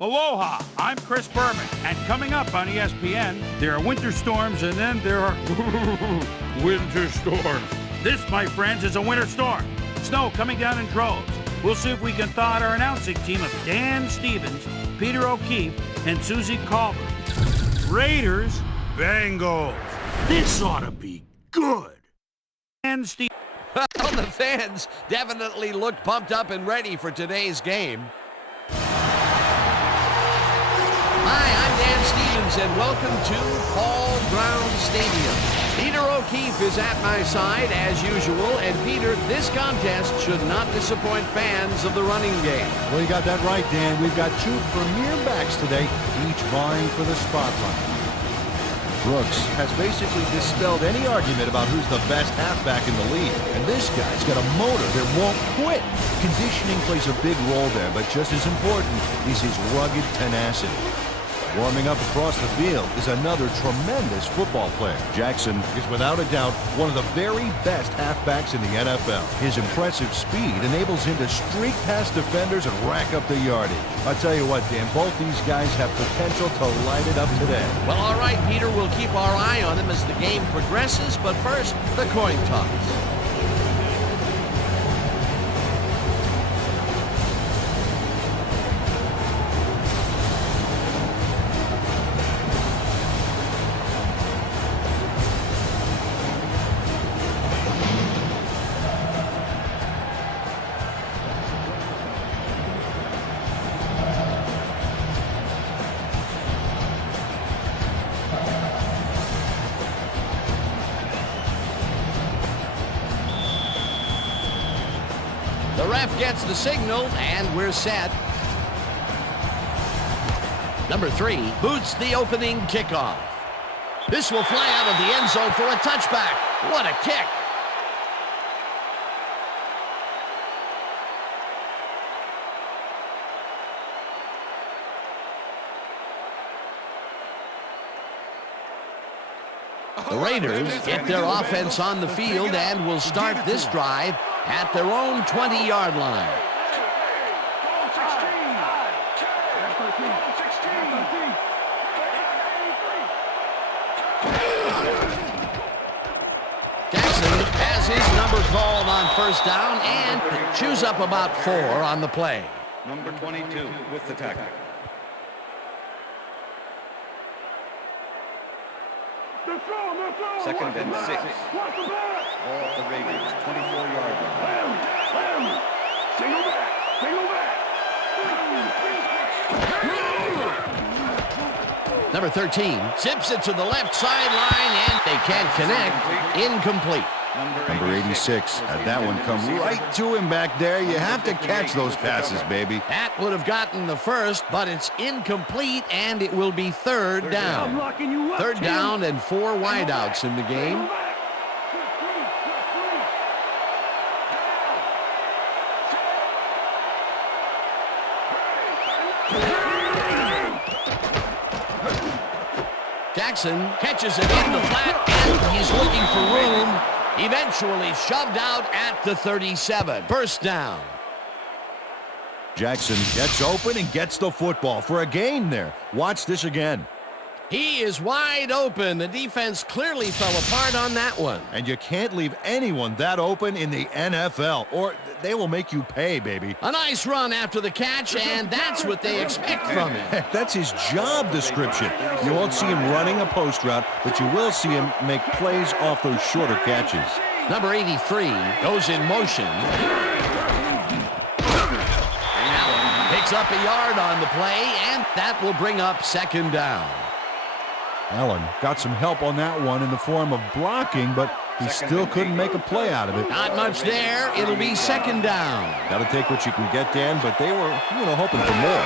Aloha, I'm Chris Berman, and coming up on ESPN, there are winter storms and then there are winter storms. This, my friends, is a winter storm. Snow coming down in droves. We'll see if we can thaw out our announcing team of Dan Stevens, Peter O'Keefe, and Susie Colbert. Raiders, Bengals. This ought to be good. Dan Stevens. Well, the fans definitely look pumped up and ready for today's game. Hi, I'm Dan Stevens, and welcome to Paul Brown Stadium. Peter O'Keefe is at my side, as usual, and Peter, this contest should not disappoint fans of the running game. Well, you got that right, Dan. We've got two premier backs today, each vying for the spotlight. Brooks has basically dispelled any argument about who's the best halfback in the league, and this guy's got a motor that won't quit. Conditioning plays a big role there, but just as important is his rugged tenacity. Warming up across the field is another tremendous football player. Jackson is without a doubt one of the very best halfbacks in the NFL. His impressive speed enables him to streak past defenders and rack up the yardage. I'll tell you what, Dan, both these guys have potential to light it up today. Well, all right, Peter, we'll keep our eye on them as the game progresses, but first, the coin toss. The ref gets the signal, and we're set. Number 3 boots the opening kickoff. This will fly out of the end zone for a touchback. What a kick! The Raiders get their offense on the field and will start this drive at their own 20-yard line. Jackson has his number called on first down and chews up about 4 on the play. Number 22 with the tackle. Second and 6. Ball at the Raiders, 24-yard line. Single back. Number 13 zips it to the left sideline, and they can't connect. Incomplete. Number 86 had that one come right to him back there. You have to catch those passes, baby. That would have gotten the first, but it's incomplete, and it will be third down. Third down and 4 wideouts in the game. Jackson catches it in the flat, and he's looking for room. Eventually shoved out at the 37. First down. Jackson gets open and gets the football for a gain there. Watch this again. He is wide open. The defense clearly fell apart on that one. And you can't leave anyone that open in the NFL, or they will make you pay, baby. A nice run after the catch, and that's what they expect from him. That's his job description. You won't see him running a post route, but you will see him make plays off those shorter catches. Number 83 goes in motion. Allen picks up a yard on the play, and that will bring up second down. Allen got some help on that one in the form of blocking, but he still couldn't make a play out of it. Not much there. It'll be second down. Got to take what you can get, Dan, but they were, hoping for more.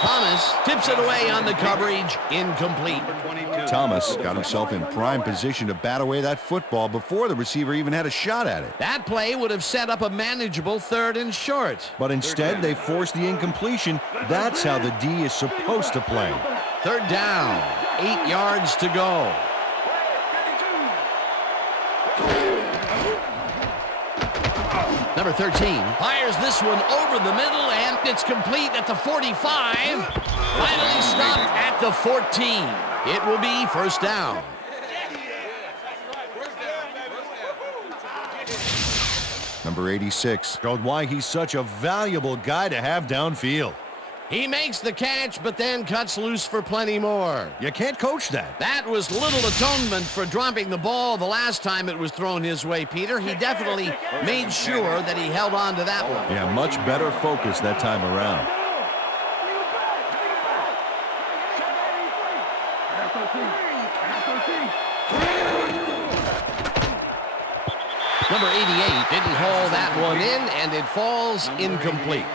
Thomas tips it away on the coverage. Incomplete. Thomas got himself in prime position to bat away that football before the receiver even had a shot at it. That play would have set up a manageable 3rd and short. But instead, they forced the incompletion. That's how the D is supposed to play. Third down. 8 yards to go. Number 13 fires this one over the middle, and it's complete at the 45. Finally stopped at the 14. It will be first down. Number 86 showed why he's such a valuable guy to have downfield. He makes the catch, but then cuts loose for plenty more. You can't coach that. That was little atonement for dropping the ball the last time it was thrown his way, Peter. He definitely made sure that he held on to that one. Yeah, much better focus that time around. Number 88 didn't haul that one in, and it falls incomplete.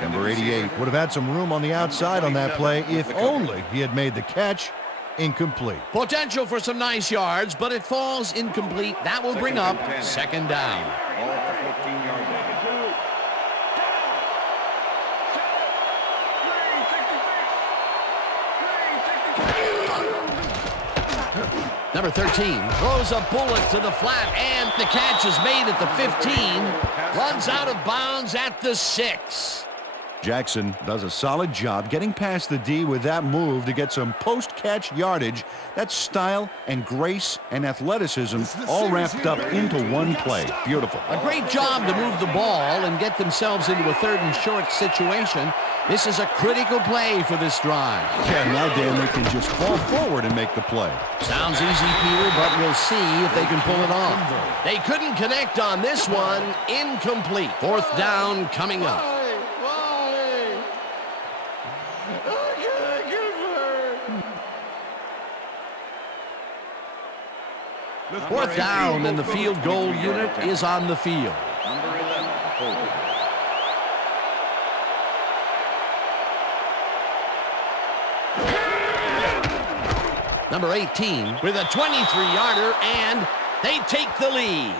Number 88 would have had some room on the outside on that play if only he had made the catch. Incomplete. Potential for some nice yards, but it falls incomplete. That will bring up second down. Ball at the 14-yard line. Number 13 throws a bullet to the flat, and the catch is made at the 15. Runs out of bounds at the 6. Jackson does a solid job getting past the D with that move to get some post-catch yardage. That's style and grace and athleticism all wrapped up into one play. Beautiful. A great job to move the ball and get themselves into a 3rd and short situation. This is a critical play for this drive. Yeah, now, Dan, they can just fall forward and make the play. Sounds easy, Peter, but we'll see if they can pull it off. They couldn't connect on this one. Incomplete. 4th down coming up. Fourth down, and the field goal unit is on the field. Number 11, holding. Number 18 with a 23-yarder, and they take the lead.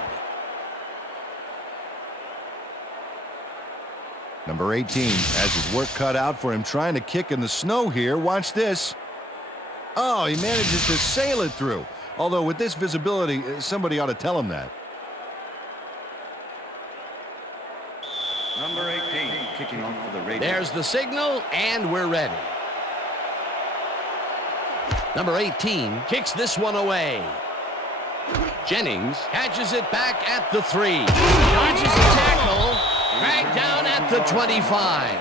Number 18 has his work cut out for him trying to kick in the snow here. Watch this. Oh, he manages to sail it through. Although with this visibility, somebody ought to tell him that. Number 18 kicking off for the Raiders. There's the signal, and we're ready. Number 18 kicks this one away. Jennings catches it back at the 3. Dodges the tackle. Dragged down at the 25.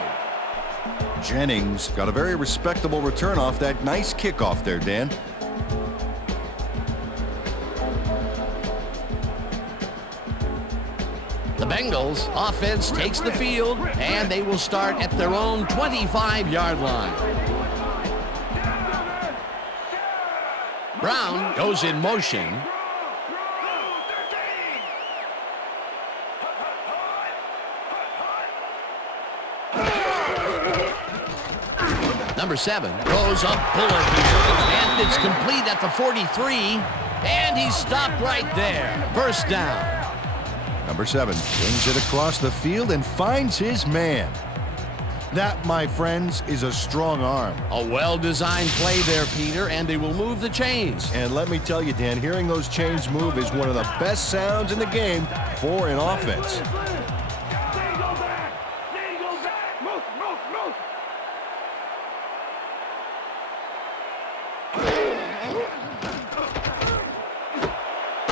Jennings got a very respectable return off that nice kickoff there, Dan. The Bengals offense takes the field, and they will start at their own 25-yard line. Brown goes in motion. Number 7 throws a bullet here, and it's complete at the 43, and he's stopped right there. First down. Number 7 swings it across the field and finds his man. That, my friends, is a strong arm. A well-designed play there, Peter, and they will move the chains. And let me tell you, Dan, hearing those chains move is one of the best sounds in the game for an offense.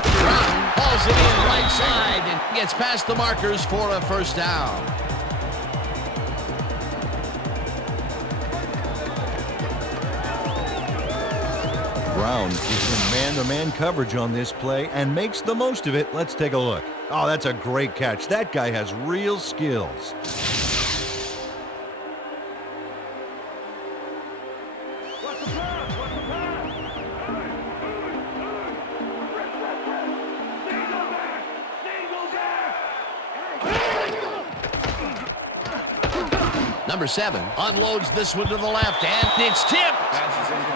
Brown hauls it in right side and gets past the markers for a first down. Brown is in man-to-man coverage on this play and makes the most of it. Let's take a look. Oh, that's a great catch. That guy has real skills. Number 7 unloads this one to the left, and it's tipped.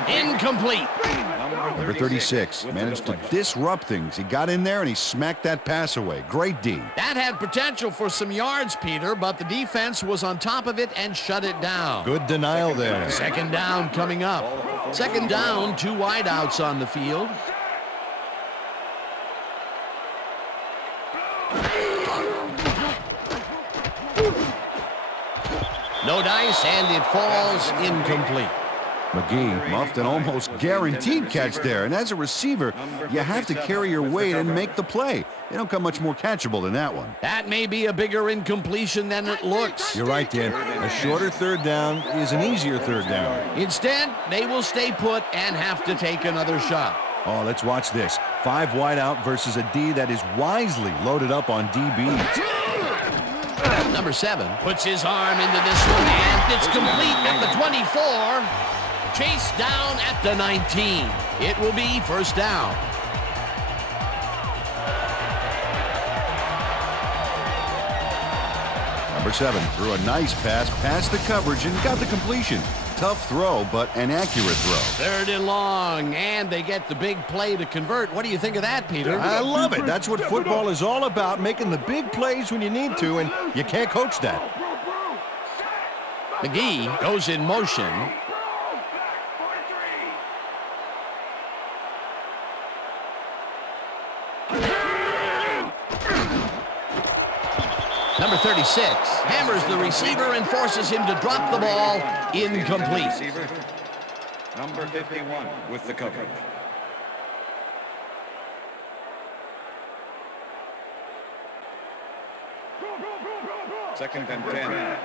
Incomplete. Number 36 managed to disrupt things. He got in there and he smacked that pass away. Great D. That had potential for some yards, Peter, but the defense was on top of it and shut it down. Good denial there. Second down coming up. Second down, 2 wideouts on the field. No dice, and it falls incomplete. McGee muffed an almost guaranteed catch there, and as a receiver, you have to carry your weight and make the play. They don't come much more catchable than that one. That may be a bigger incompletion than it looks. You're right, Dan. A shorter third down is an easier third down. Instead, they will stay put and have to take another shot. Oh, let's watch this. 5 wide out versus a D that is wisely loaded up on DBs. Number 7 puts his arm into this one, and it's complete at the 24. Chased down at the 19. It will be first down. Number 7 threw a nice pass past the coverage and got the completion. Tough throw, but an accurate throw. 3rd and long, and they get the big play to convert. What do you think of that, Peter? I love it. That's what football is all about, making the big plays when you need to, and you can't coach that. McGee goes in motion. Number 36 hammers the receiver and forces him to drop the ball. Incomplete. Number 51 with the coverage. Second and 10.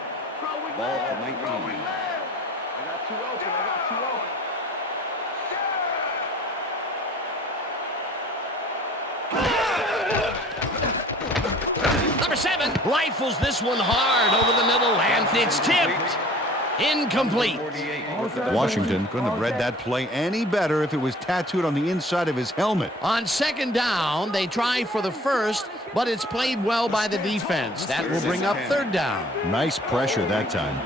Ball to 19. I got 2 open. Number 7 rifles this one hard over the middle, and it's tipped. Incomplete. Washington couldn't have read that play any better if it was tattooed on the inside of his helmet. On 2nd down, they try for the first, but it's played well by the defense. That will bring up 3rd down. Nice pressure that time.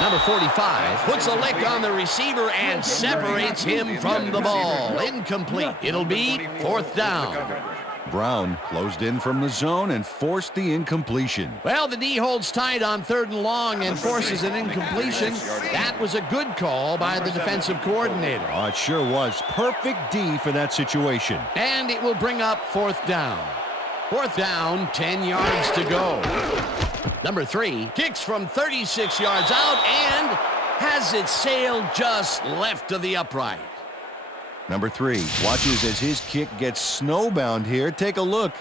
Number 45 puts a lick on the receiver and separates him from the ball. Incomplete. It'll be 4th down. Brown closed in from the zone and forced the incompletion. Well, the D holds tight on 3rd and long and forces an incompletion. That was a good call by the defensive coordinator. Oh, it sure was. Perfect D for that situation. And it will bring up 4th down. 4th down, 10 yards to go. Number 3 kicks from 36 yards out and has it sailed just left of the upright. Number 3 watches as his kick gets snowbound here. Take a look.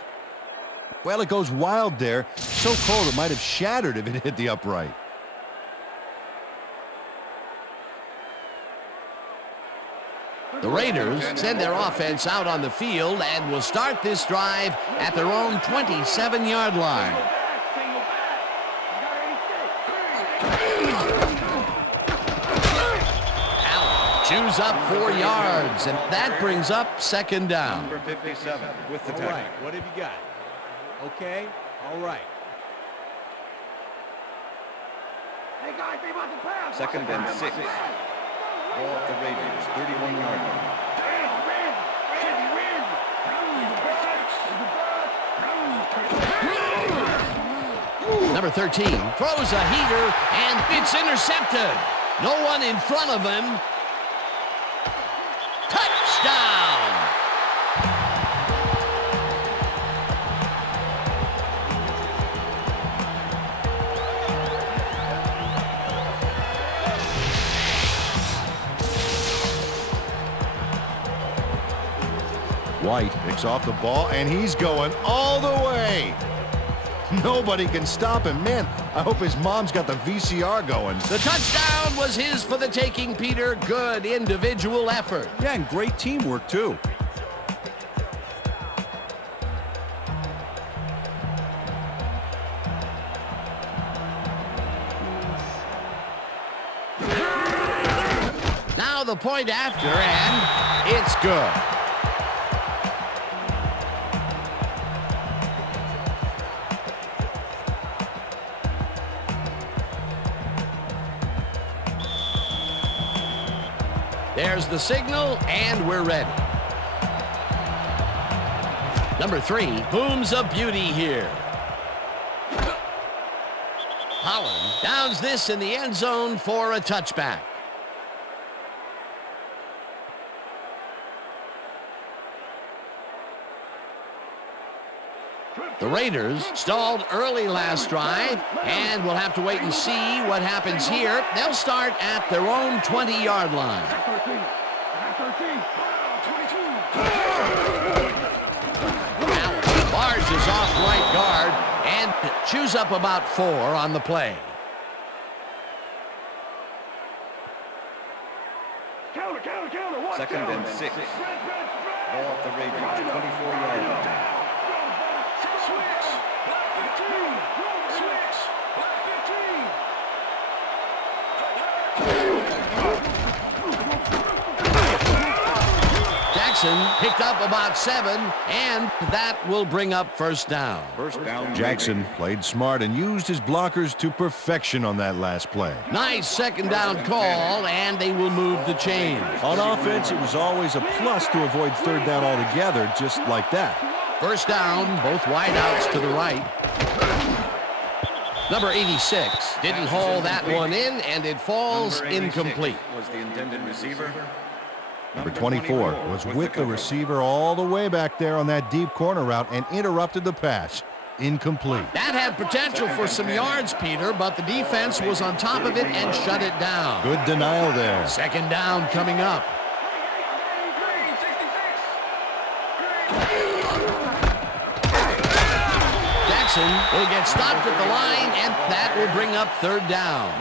Well, it goes wild there. So cold it might have shattered if it hit the upright. The Raiders send their offense out on the field and will start this drive at their own 27-yard line. Allen chews up 4 yards, and that brings up 2nd down. Number 57 with the tackle. All right, what have you got? Okay, all right. Hey guys, they about to pass. Second and 6. Ball at the Raiders, 31-yard line. Number 13 throws a heater, and it's intercepted. No one in front of him. Touchdown! White picks off the ball, and he's going all the way. Nobody can stop him. Man, I hope his mom's got the VCR going. The touchdown was his for the taking, Peter. Good individual effort. Yeah, and great teamwork, too. Now the point after, and it's good. There's the signal, and we're ready. Number 3 booms a beauty here. Holland downs this in the end zone for a touchback. The Raiders stalled early last drive, and we'll have to wait and see what happens here. They'll start at their own 20-yard line. Allen barges off right guard and chews up about 4 on the play. Second and 6. Ball at the Raiders, 24-yard line. Jackson picked up about 7, and that will bring up first down. First down. Jackson played smart and used his blockers to perfection on that last play. Nice second down call, and they will move the chains. On offense, it was always a plus to avoid third down altogether, just like that. First down, both wideouts to the right. Number 86 didn't haul that one in, and it falls incomplete. Was the intended receiver. Number 24 was with the receiver all the way back there on that deep corner route and interrupted the pass. Incomplete. That had potential for some yards, Peter, but the defense was on top of it and shut it down. Good denial there. Second down coming up. Jackson will get stopped at the line, and that will bring up third down.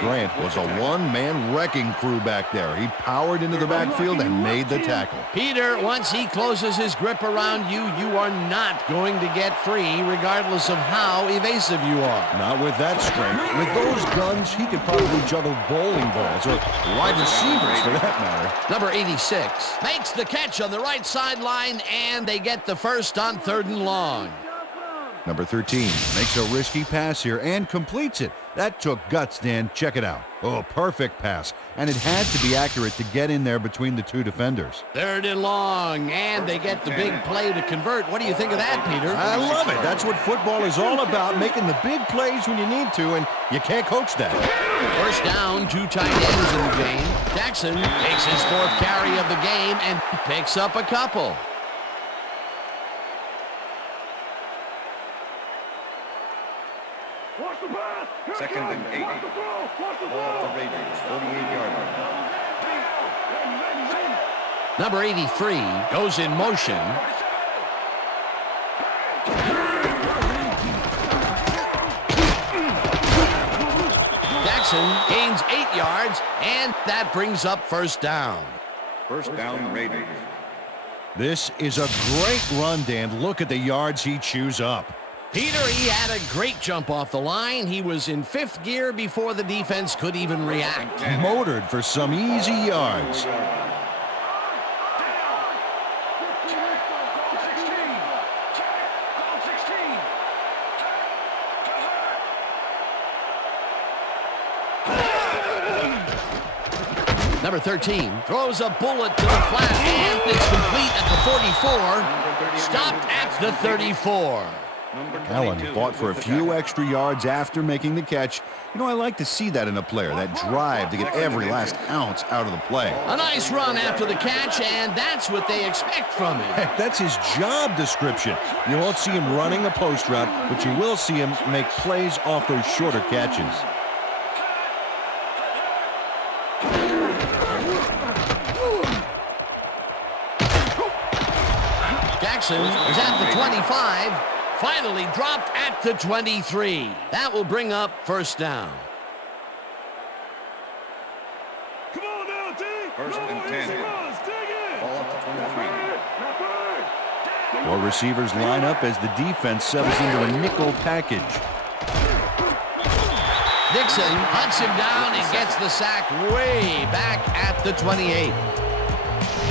Grant was a one-man wrecking crew back there. He powered into the backfield and made the tackle. Peter, once he closes his grip around you, you are not going to get free, regardless of how evasive you are. Not with that strength. With those guns, he could probably juggle bowling balls, or wide receivers for that matter. Number 86 makes the catch on the right sideline, and they get the first on 3rd and long. Number 13 makes a risky pass here and completes it. That took guts, Dan. Check it out. Oh, perfect pass. And it had to be accurate to get in there between the two defenders. 3rd and long, and they get the big play to convert. What do you think of that, Peter? I love it. That's what football is all about, making the big plays when you need to, and you can't coach that. First down, 2 tight ends in the game. Jackson takes his 4th carry of the game and picks up a couple. Second and 8. Ball at the Raiders, 48-yard line. Number 83 goes in motion. Jackson gains 8 yards, and that brings up first down. First down, Raiders. This is a great run, Dan. Look at the yards he chews up. Peter, he had a great jump off the line. He was in 5th gear before the defense could even react. Motored for some easy yards. Number 13 throws a bullet to the flat, and it's complete at the 44. Stopped at the 34. Allen fought for a few extra yards after making the catch. You know, I like to see that in a player, that drive to get every last ounce out of the play. A nice run after the catch, and that's what they expect from him. Heck, that's his job description. You won't see him running a post route, but you will see him make plays off those shorter catches. Jackson is at the 25. Finally dropped at the 23. That will bring up first down. Come on now, D. First and 10. Ball at the 23. 4 receivers line up as the defense settles into a nickel package. Dixon hunts him down and gets the sack way back at the 28.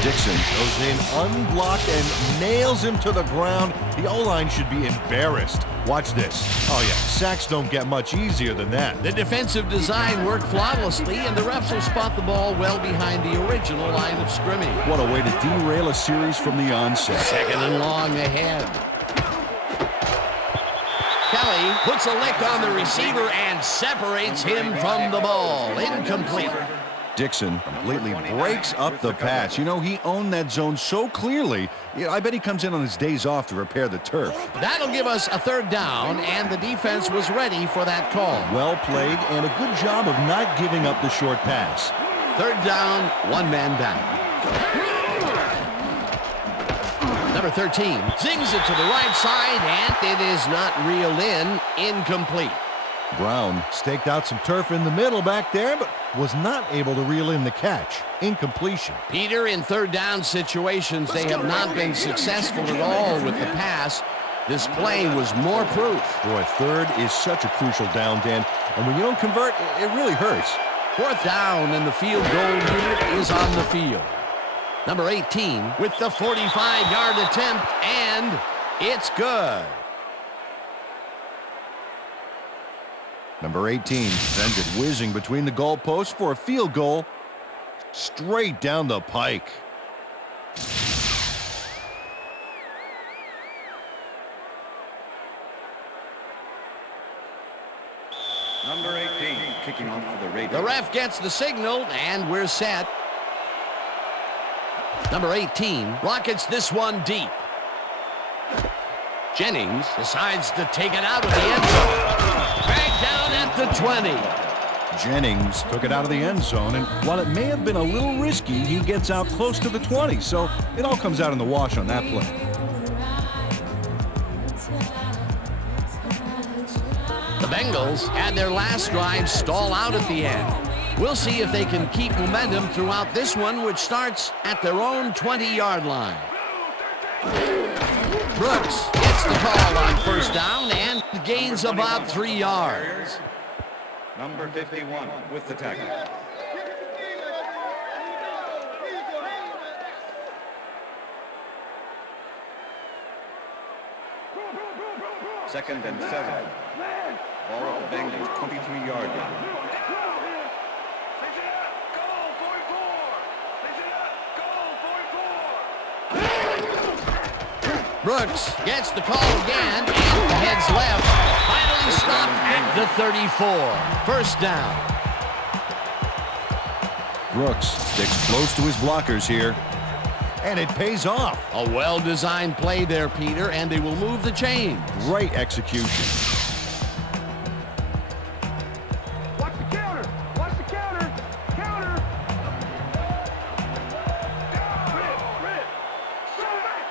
Dixon goes in unblocked and nails him to the ground. The O-line should be embarrassed. Watch this. Oh, yeah, sacks don't get much easier than that. The defensive design worked flawlessly, and the refs will spot the ball well behind the original line of scrimmage. What a way to derail a series from the onset. 2nd and long ahead. Kelly puts a lick on the receiver and separates him from the ball. Incomplete. Dixon completely breaks up the pass. You know, he owned that zone so clearly. Yeah, I bet he comes in on his days off to repair the turf. That'll give us a third down, and the defense was ready for that call. Well played, and a good job of not giving up the short pass. Third down, one man back. Number 13 zings it to the right side, and it is not reeled in. Incomplete. Brown staked out some turf in the middle back there, but was not able to reel in the catch. Incompletion. Peter, in third down situations, they have not been successful at all with the pass. This play was more proof. Boy, third is such a crucial down, Dan, and when you don't convert, it really hurts. Fourth down, and the field goal unit is on the field. Number 18 with the 45-yard attempt, and it's good. Number 18 sends it whizzing between the goalposts for a field goal straight down the pike. Number 18 kicking off for the Raiders. The ref gets the signal, and we're set. Number 18 rockets this one deep. Jennings decides to take it out of the end zone. Dragged down at the 20. Jennings took it out of the end zone, and while it may have been a little risky, he gets out close to the 20, so it all comes out in the wash on that play. The Bengals had their last drive stall out at the end. We'll see if they can keep momentum throughout this one, which starts at their own 20-yard line. Brooks gets the call on first down and gains about 3 yards. Number 51 with the tackle. Second and 7. Ball at the Bengals 23-yard line. Brooks gets the call again and heads left. Finally stopped at the 34. First down. Brooks sticks close to his blockers here, and it pays off. A well-designed play there, Peter, and they will move the chains. Great execution. Watch the counter! Watch the counter! Counter! Red! Throw back!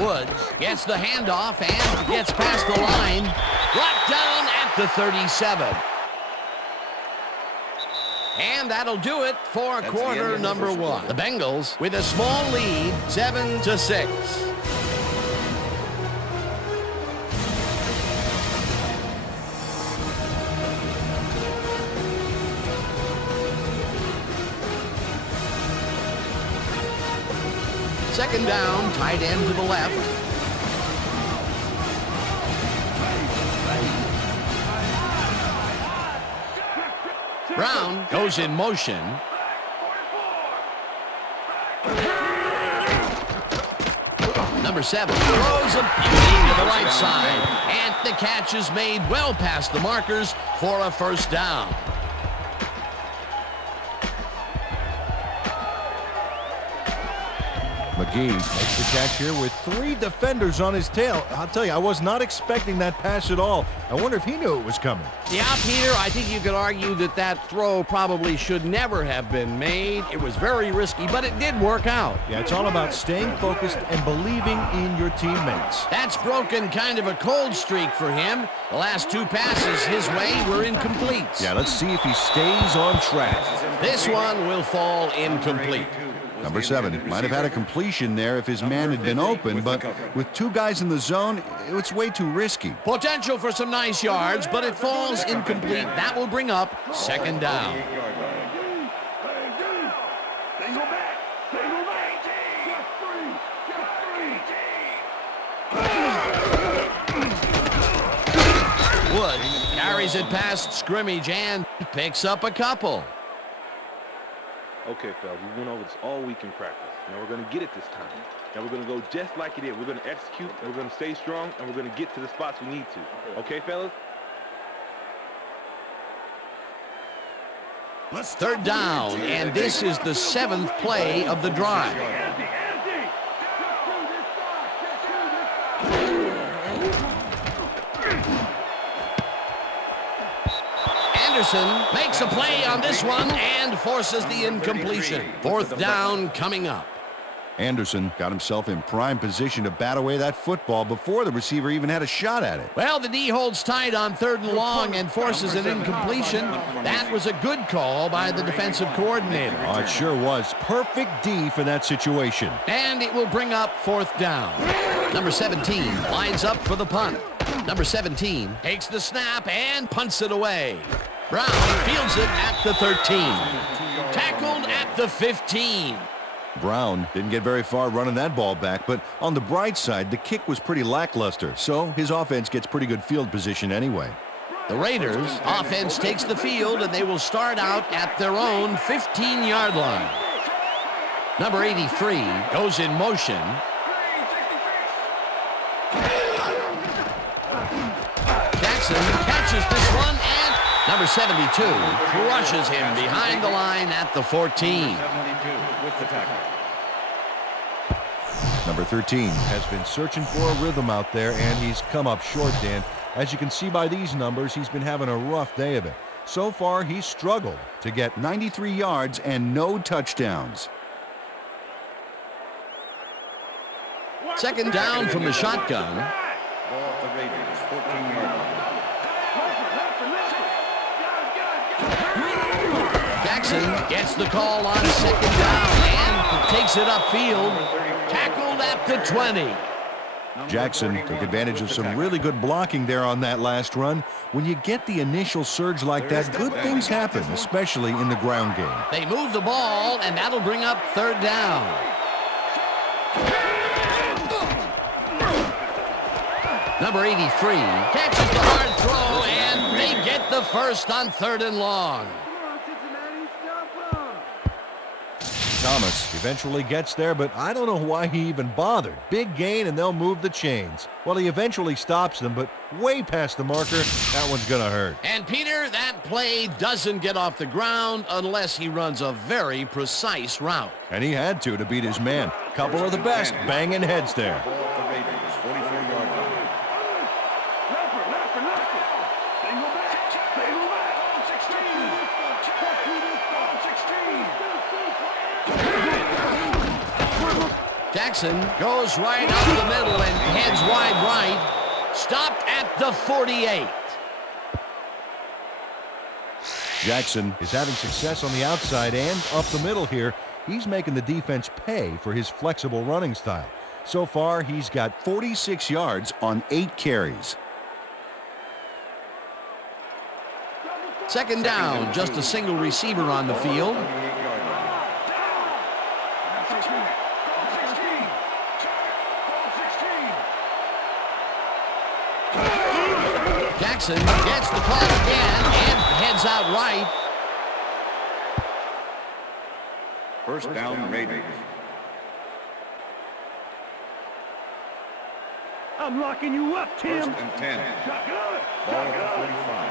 Woods gets the handoff and gets past the line. Brought down at the 37. And that'll do it for quarter number one. The Bengals with a small lead, 7-6. Second down, tight end to the left. Brown goes in motion. Number 7 throws a beauty to the right side. And the catch is made well past the markers for a first down. McGee makes the catch here with 3 defenders on his tail. I'll tell you, I was not expecting that pass at all. I wonder if he knew it was coming. Yeah, Peter, I think you could argue that that throw probably should never have been made. It was very risky, but it did work out. Yeah, it's all about staying focused and believing in your teammates. That's broken kind of a cold streak for him. The last 2 passes his way were incomplete. Yeah, let's see if he stays on track. This one will fall incomplete. Number 7 might have had a completion there if his man had been open, but with 2 guys in the zone, it's way too risky. Potential for some nice yards, but it falls incomplete. That will bring up second down. Woods carries it past scrimmage and picks up a couple. Okay, fellas, we went over this all week in practice. Now we're going to get it this time. Now we're going to go just like it is. We're going to execute, and we're going to stay strong, and we're going to get to the spots we need to. Okay, fellas? Third down, and this is the 7th play of the drive. Anderson makes a play on this one and forces the incompletion. Fourth down coming up. Anderson got himself in prime position to bat away that football before the receiver even had a shot at it. Well, the D holds tight on 3rd and long and forces an incompletion. That was a good call by the defensive coordinator. Oh, it sure was. Perfect D for that situation. And it will bring up 4th down. Number 17 lines up for the punt. Number 17 takes the snap and punts it away. Brown fields it at the 13. Tackled at the 15. Brown didn't get very far running that ball back, but on the bright side, the kick was pretty lackluster, so his offense gets pretty good field position anyway. The Raiders' offense takes the field, and they will start out at their own 15-yard line. Number 83 goes in motion. Jackson catches this one, and number 72 crushes him behind the line at the 14. With the tackle. Number 13 has been searching for a rhythm out there, and he's come up short, Dan. As you can see by these numbers, he's been having a rough day of it. So far, he's struggled to get 93 yards and no touchdowns. Second down from the shotgun. Ball at the Raiders, 14-yard line. Jackson gets the call on 2nd down and takes it upfield. Tackled at the 20. Jackson took advantage of some really good blocking there on that last run. When you get the initial surge like that, good things happen, especially in the ground game. They move the ball, and that'll bring up 3rd down. Number 83 catches the hard throw, and they get the first on 3rd and long. Thomas eventually gets there, but I don't know why he even bothered. Big gain, and they'll move the chains. Well, he eventually stops them, but way past the marker. That one's going to hurt. And, Peter, that play doesn't get off the ground unless he runs a very precise route. And he had to beat his man. Couple of the best banging heads there. Ball at the Raiders, 44-yard line. Single back. 16. Jackson goes right up the middle and heads wide right. Stopped at the 48. Jackson is having success on the outside and up the middle here. He's making the defense pay for his flexible running style. So far, he's got 46 yards on 8 carries. Second down, just a single receiver on the field. Jackson gets the call again and heads out right. First down, Raiders. I'm locking you up, Tim. First and 10. Ball at the 45.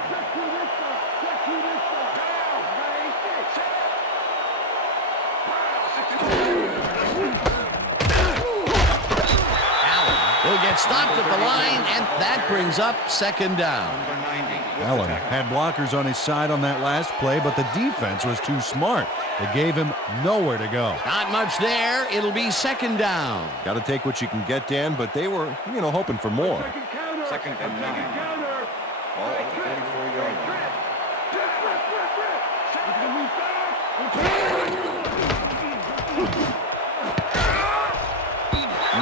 Allen will get stopped at the line, and that brings up 2nd down. Allen had blockers on his side on that last play, but the defense was too smart. They gave him nowhere to go. Not much there. It'll be 2nd down. Got to take what you can get, Dan, but they were, hoping for more. Second and 9. Ball at the 44-yard line.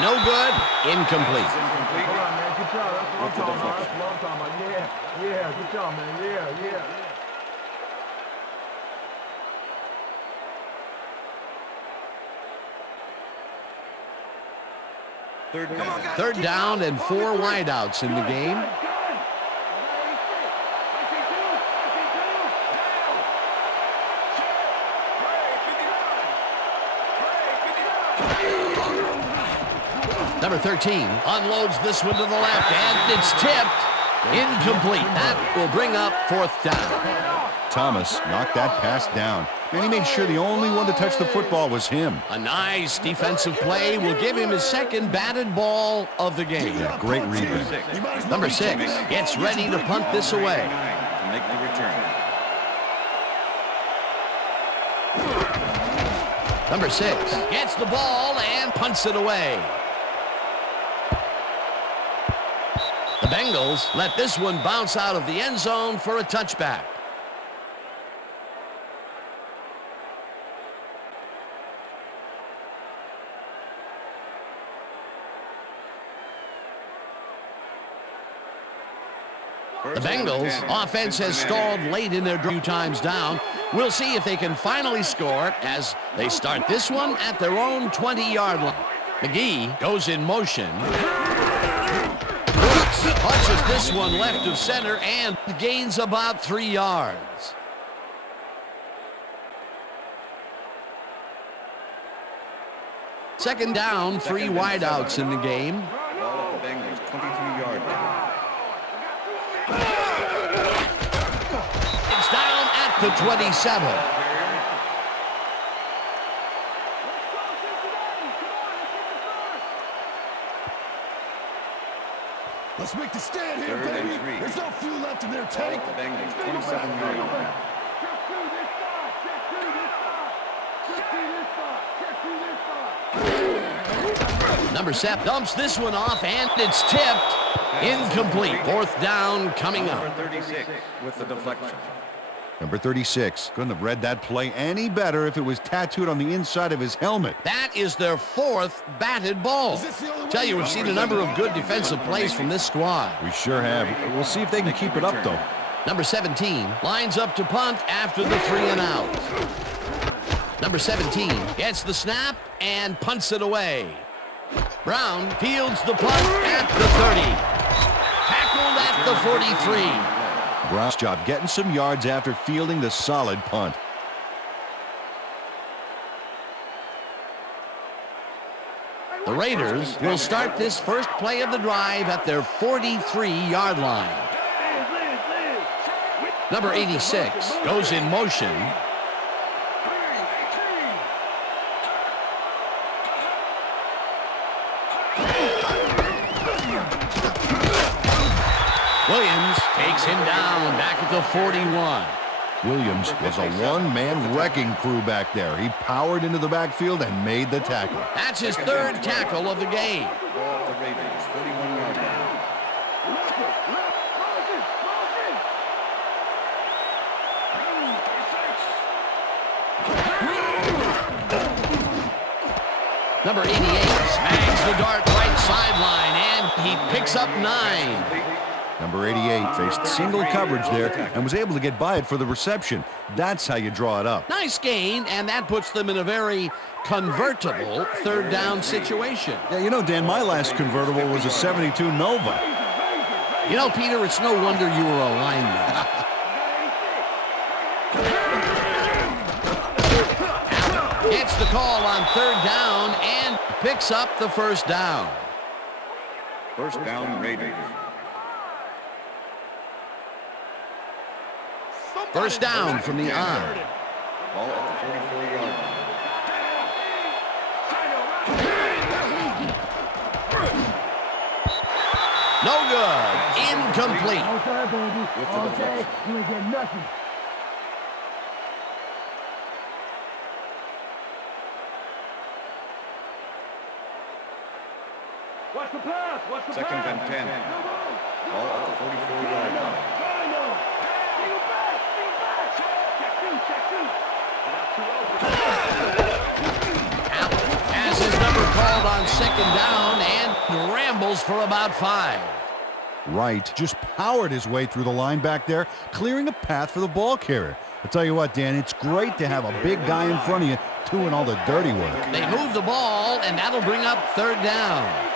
No good. Incomplete. Hold on, man. Good job. That's what I'm talking about. That's what I'm talking about. Yeah. Good job, man. Yeah. Third down and 4 wideouts in the game. Number 13 unloads this one to the left, and it's tipped. Incomplete. That will bring up 4th down. Thomas knocked that pass down, and he made sure the only one to touch the football was him. A nice defensive play will give him his second batted ball of the game. Yeah, great read there. Number 6 gets ready to punt this away. To make the return. Number 6 gets the ball and punts it away. The Bengals let this one bounce out of the end zone for a touchback. The Bengals offense has stalled late in their drive, few times down. We'll see if they can finally score as they start this one at their own 20-yard line. McGee goes in motion. Brooks punches this one left of center and gains about 3 yards. Second down, 3 wideouts in the game. Ball at the Bengals 23-yard line. It's down at the 27. Let's make the stand here, Third and baby. 3. There's no fuel left in their Ball tank. at the Bengals 27-yard line. Number 7 dumps this one off, and it's tipped. Incomplete. Fourth down coming Number up. 36 with the deflection. Number 36 couldn't have read that play any better if it was tattooed on the inside of his helmet. That is their 4th batted ball. Tell you, we've seen a number of good defensive plays from this squad. We sure have. We'll see if they can keep it up, though. Number 17 lines up to punt after the 3 and out. Number 17 gets the snap and punts it away. Brown fields the punt at the 30. Tackled at the 43. Brown's job getting some yards after fielding the solid punt. The Raiders will start this first play of the drive at their 43-yard line. Number 86 goes in motion. Williams takes him down back at the 41. Williams was a one-man wrecking crew back there. He powered into the backfield and made the tackle. That's his 3rd tackle of the game. Ball at the Raiders 41-yard line. Number 88 snags the dart right sideline, and he picks up 9. Number 88 faced single coverage there and was able to get by it for the reception. That's how you draw it up. Nice gain, and that puts them in a very convertible 3rd down situation. Yeah, you know, Dan, my last convertible was a 72 Nova. You know, Peter, it's no wonder you were a lineman. Gets the call on 3rd down and picks up the 1st down. First down, Raiders. First down from the on. Ball at the 44-yard line. No good. Incomplete. With the deflection. You ain't getting nothing. Watch the pass. Watch the Second and 10. Ball at the 44-yard line. Has his number called on 2nd down and rambles for about 5. Wright just powered his way through the line back there, clearing a path for the ball carrier. I'll tell you what, Dan, it's great to have a big guy in front of you doing all the dirty work. They move the ball, and that'll bring up 3rd down.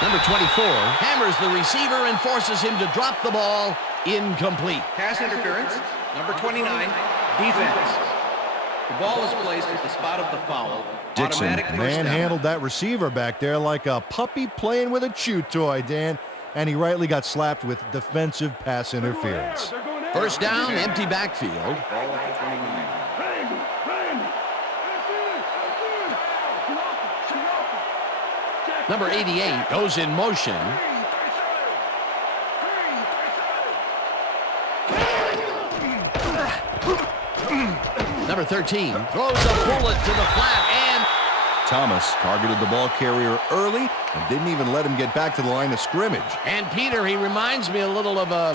Number 24 hammers the receiver and forces him to drop the ball. Incomplete. Pass interference, number 29, defense. The ball is placed at the spot of the foul. Dixon Automatic first down. manhandled that receiver back there like a puppy playing with a chew toy, Dan. And he rightly got slapped with defensive pass interference. First down, empty backfield. Ball at the 29. Number 88 goes in motion. Number 13 throws a bullet to the flat, and Thomas targeted the ball carrier early and didn't even let him get back to the line of scrimmage. And Peter, he reminds me a little of a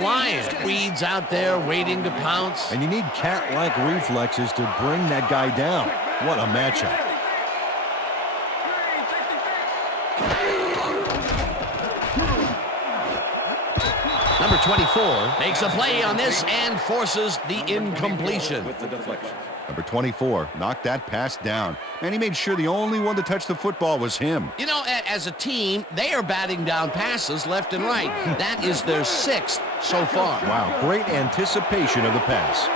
lion. Weeds out there waiting to pounce. And you need cat-like reflexes to bring that guy down. What a matchup. Number 24 makes a play on this and forces the incompletion. With the deflection. Number 24 knocked that pass down. And he made sure the only one to touch the football was him. You know, as a team, they are batting down passes left and right. That is their 6th so far. Wow, great anticipation of the pass.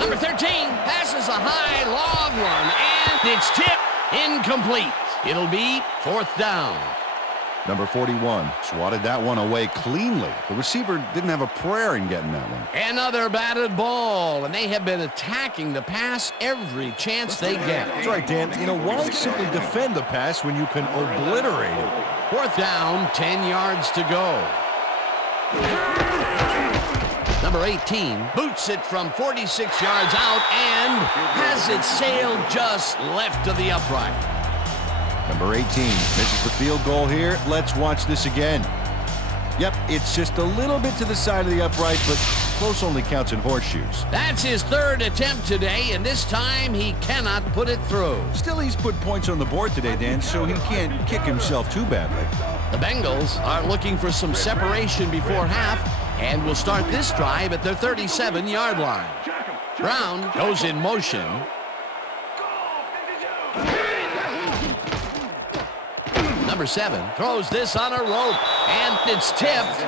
Number 13 passes a high, long one, and it's tipped. Incomplete. It'll be 4th down. Number 41 swatted that one away cleanly. The receiver didn't have a prayer in getting that one. Another batted ball, and they have been attacking the pass every chance they get. That's right, Dan. You know, why simply defend the pass when you can obliterate it? 4th down, 10 yards to go. Number 18 boots it from 46 yards out and has it sailed just left to the upright. Number 18 misses the field goal here. Let's watch this again. Yep, it's just a little bit to the side of the upright, but close only counts in horseshoes. That's his 3rd attempt today, and this time he cannot put it through. Still, he's put points on the board today, Dan, so he can't kick himself too badly. The Bengals are looking for some separation before half and will start this drive at their 37-yard line. Brown goes in motion. Number 7 throws this on a rope, and it's tipped.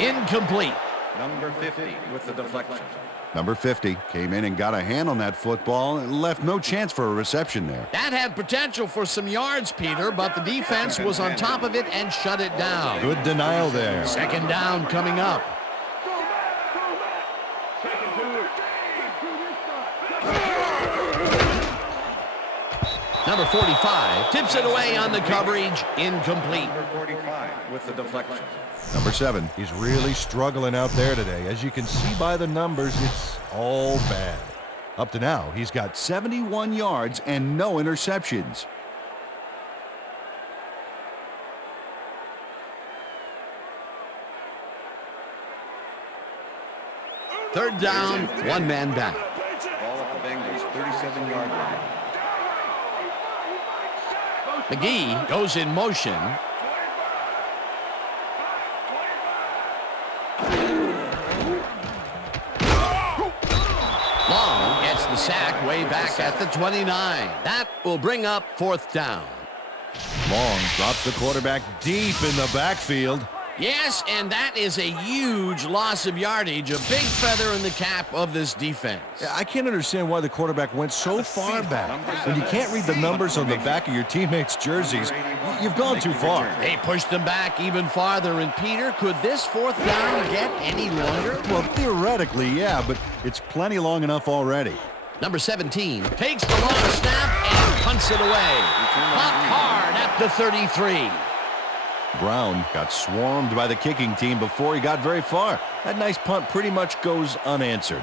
Incomplete. Number 50 with the deflection. Number 50 came in and got a hand on that football and left no chance for a reception there. That had potential for some yards, Peter, but the defense was on top of it and shut it down. Good denial there. 2nd down coming up. Number 45 tips it away on the coverage. Incomplete. Number 45 with the deflection. Number 7, he's really struggling out there today. As you can see by the numbers, it's all bad. Up to now, he's got 71 yards and no interceptions. Third down, 1 man back. Ball at the Bengals 37-yard line. McGee goes in motion. Long gets the sack way back at the 29. That will bring up 4th down. Long drops the quarterback deep in the backfield. Yes, and that is a huge loss of yardage, a big feather in the cap of this defense. I can't understand why the quarterback went so far back. When you can't read the numbers on the back of your teammates' jerseys, you've gone too far. They pushed them back even farther, and Peter, could this 4th down get any longer? Well, theoretically, yeah, but it's plenty long enough already. Number 17 takes the long snap and punts it away. Popped hard at the 33. Brown got swarmed by the kicking team before he got very far. That nice punt pretty much goes unanswered.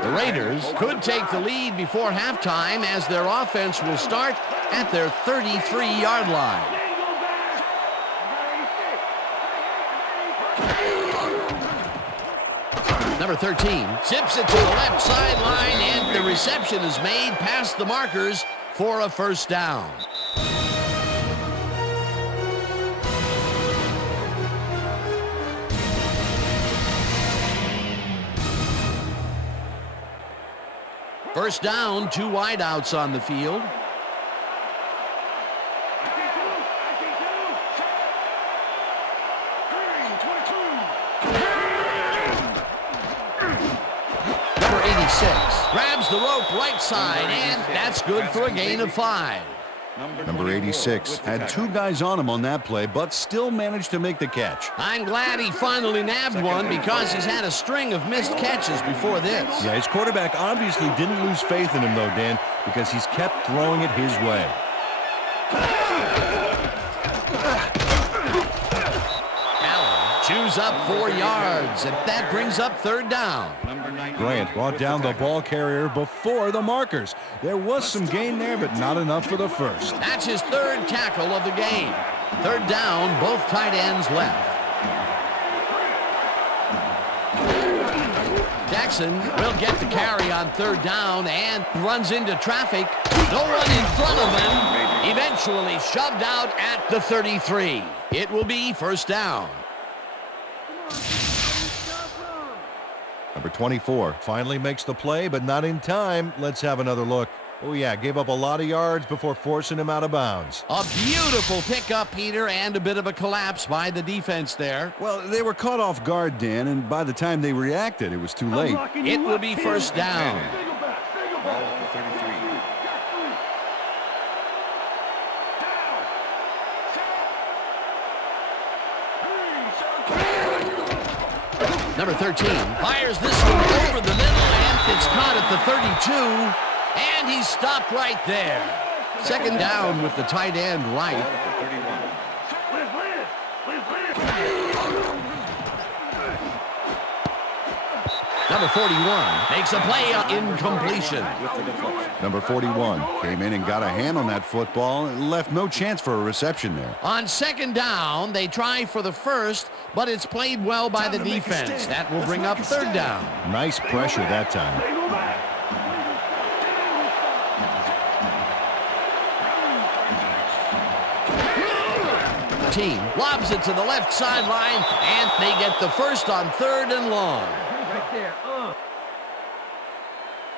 The Raiders could take the lead before halftime as their offense will start at their 33-yard line. Number 13 tips it to the left sideline, and the reception is made past the markers for a 1st down. First down, 2 wideouts on the field. grabs the rope right side, and that's good for a gain of 5. Number 86 had 2 guys on him on that play, but still managed to make the catch. I'm glad he finally nabbed one because he's had a string of missed catches before this. Yeah, his quarterback obviously didn't lose faith in him, though, Dan, because he's kept throwing it his way. Allen chews up 4 yards, and that brings up 3rd down. Bryant brought down the ball carrier before the markers. There was some gain there, but not enough for the first. That's his 3rd tackle of the game. 3rd down, both tight ends left. Jackson will get the carry on 3rd down and runs into traffic. No one in front of him. Eventually shoved out at the 33. It will be 1st down. Number 24 finally makes the play, but not in time. Let's have another look. Oh, yeah, gave up a lot of yards before forcing him out of bounds. A beautiful pickup, Peter, and a bit of a collapse by the defense there. Well, they were caught off guard, Dan, and by the time they reacted, it was too late. It will be 1st down. Ball at the 33. Number 13 fires this one over the middle, and it's caught at the 32, and he's stopped right there. 2nd down with the tight end right. Number 41 makes a play incompletion. Number 41 came in and got a hand on that football and left no chance for a reception there. On 2nd down, they try for the first, but it's played well by the defense. That will bring up 3rd down. Nice pressure that time. Team lobs it to the left sideline, and they get the first on 3rd and long.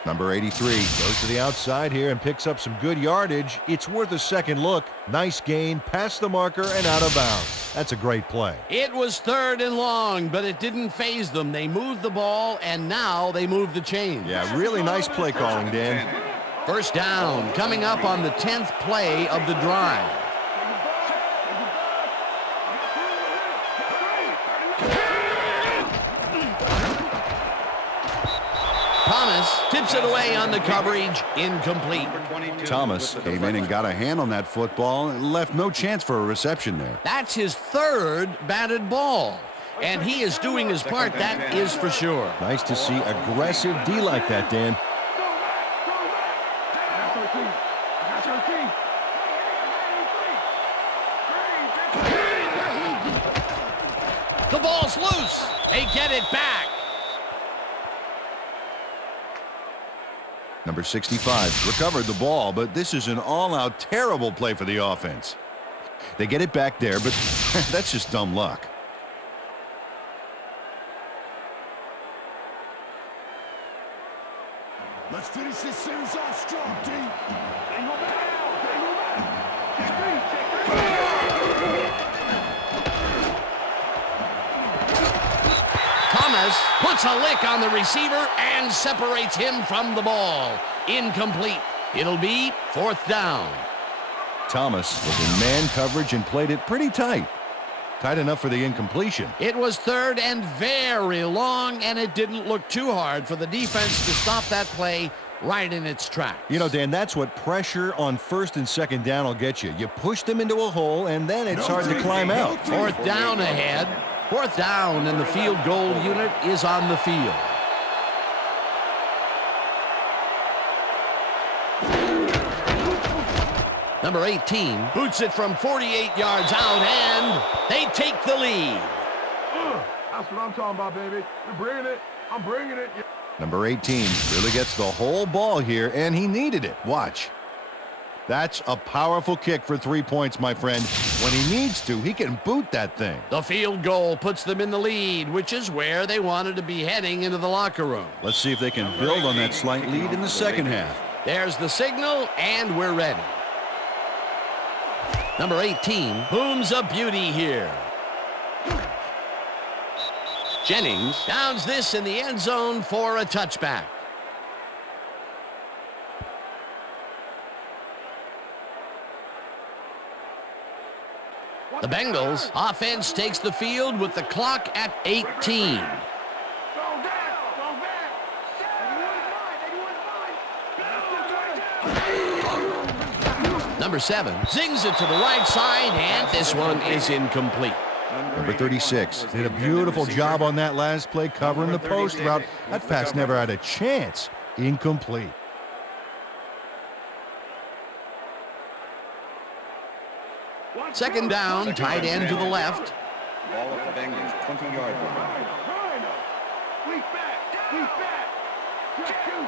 Number 83 goes to the outside here and picks up some good yardage. It's worth a second look. Nice gain, past the marker and out of bounds. That's a great play. It was 3rd and long, but it didn't faze them. They moved the ball, and now they move the chains. Yeah, really nice play calling, Dan. 1st down, coming up on the 10th play of the drive. Thomas tips it away on the coverage, incomplete. Thomas came in and got a hand on that football and left no chance for a reception there. That's his 3rd batted ball, and he is doing his part, that is for sure. Nice to see aggressive D like that, Dan. The ball's loose. They get it back. Number 65 recovered the ball, but this is an all-out terrible play for the offense. They get it back there, but that's just dumb luck. Let's finish this series off strong, team. Thomas puts a lick on the receiver and separates him from the ball. Incomplete. It'll be 4th down. Thomas was in man coverage and played it pretty tight. Tight enough for the incompletion. It was 3rd and very long, and it didn't look too hard for the defense to stop that play right in its tracks. You know, Dan, that's what pressure on 1st and 2nd down will get you. You push them into a hole, and then it's hard to climb out. 4th down ahead. 4th down, and the field goal unit is on the field. Number 18 boots it from 48 yards out, and they take the lead. That's what I'm talking about, baby. We're bringing it. I'm bringing it. Number 18 really gets the whole ball here, and he needed it. Watch. That's a powerful kick for 3 points, my friend. When he needs to, he can boot that thing. The field goal puts them in the lead, which is where they wanted to be heading into the locker room. Let's see if they can build on that slight lead in the second half. There's the signal, and we're ready. Number 18 booms a beauty here. Jennings downs this in the end zone for a touchback. The Bengals offense takes the field with the clock at 18. Number 7 zings it to the right side, and this one is incomplete. Number 36 did a beautiful job on that last play covering the post route. That pass never had a chance. Incomplete. Second down, tight end to the left. Ball at the Bengals, 20-yard line. We back. Check two.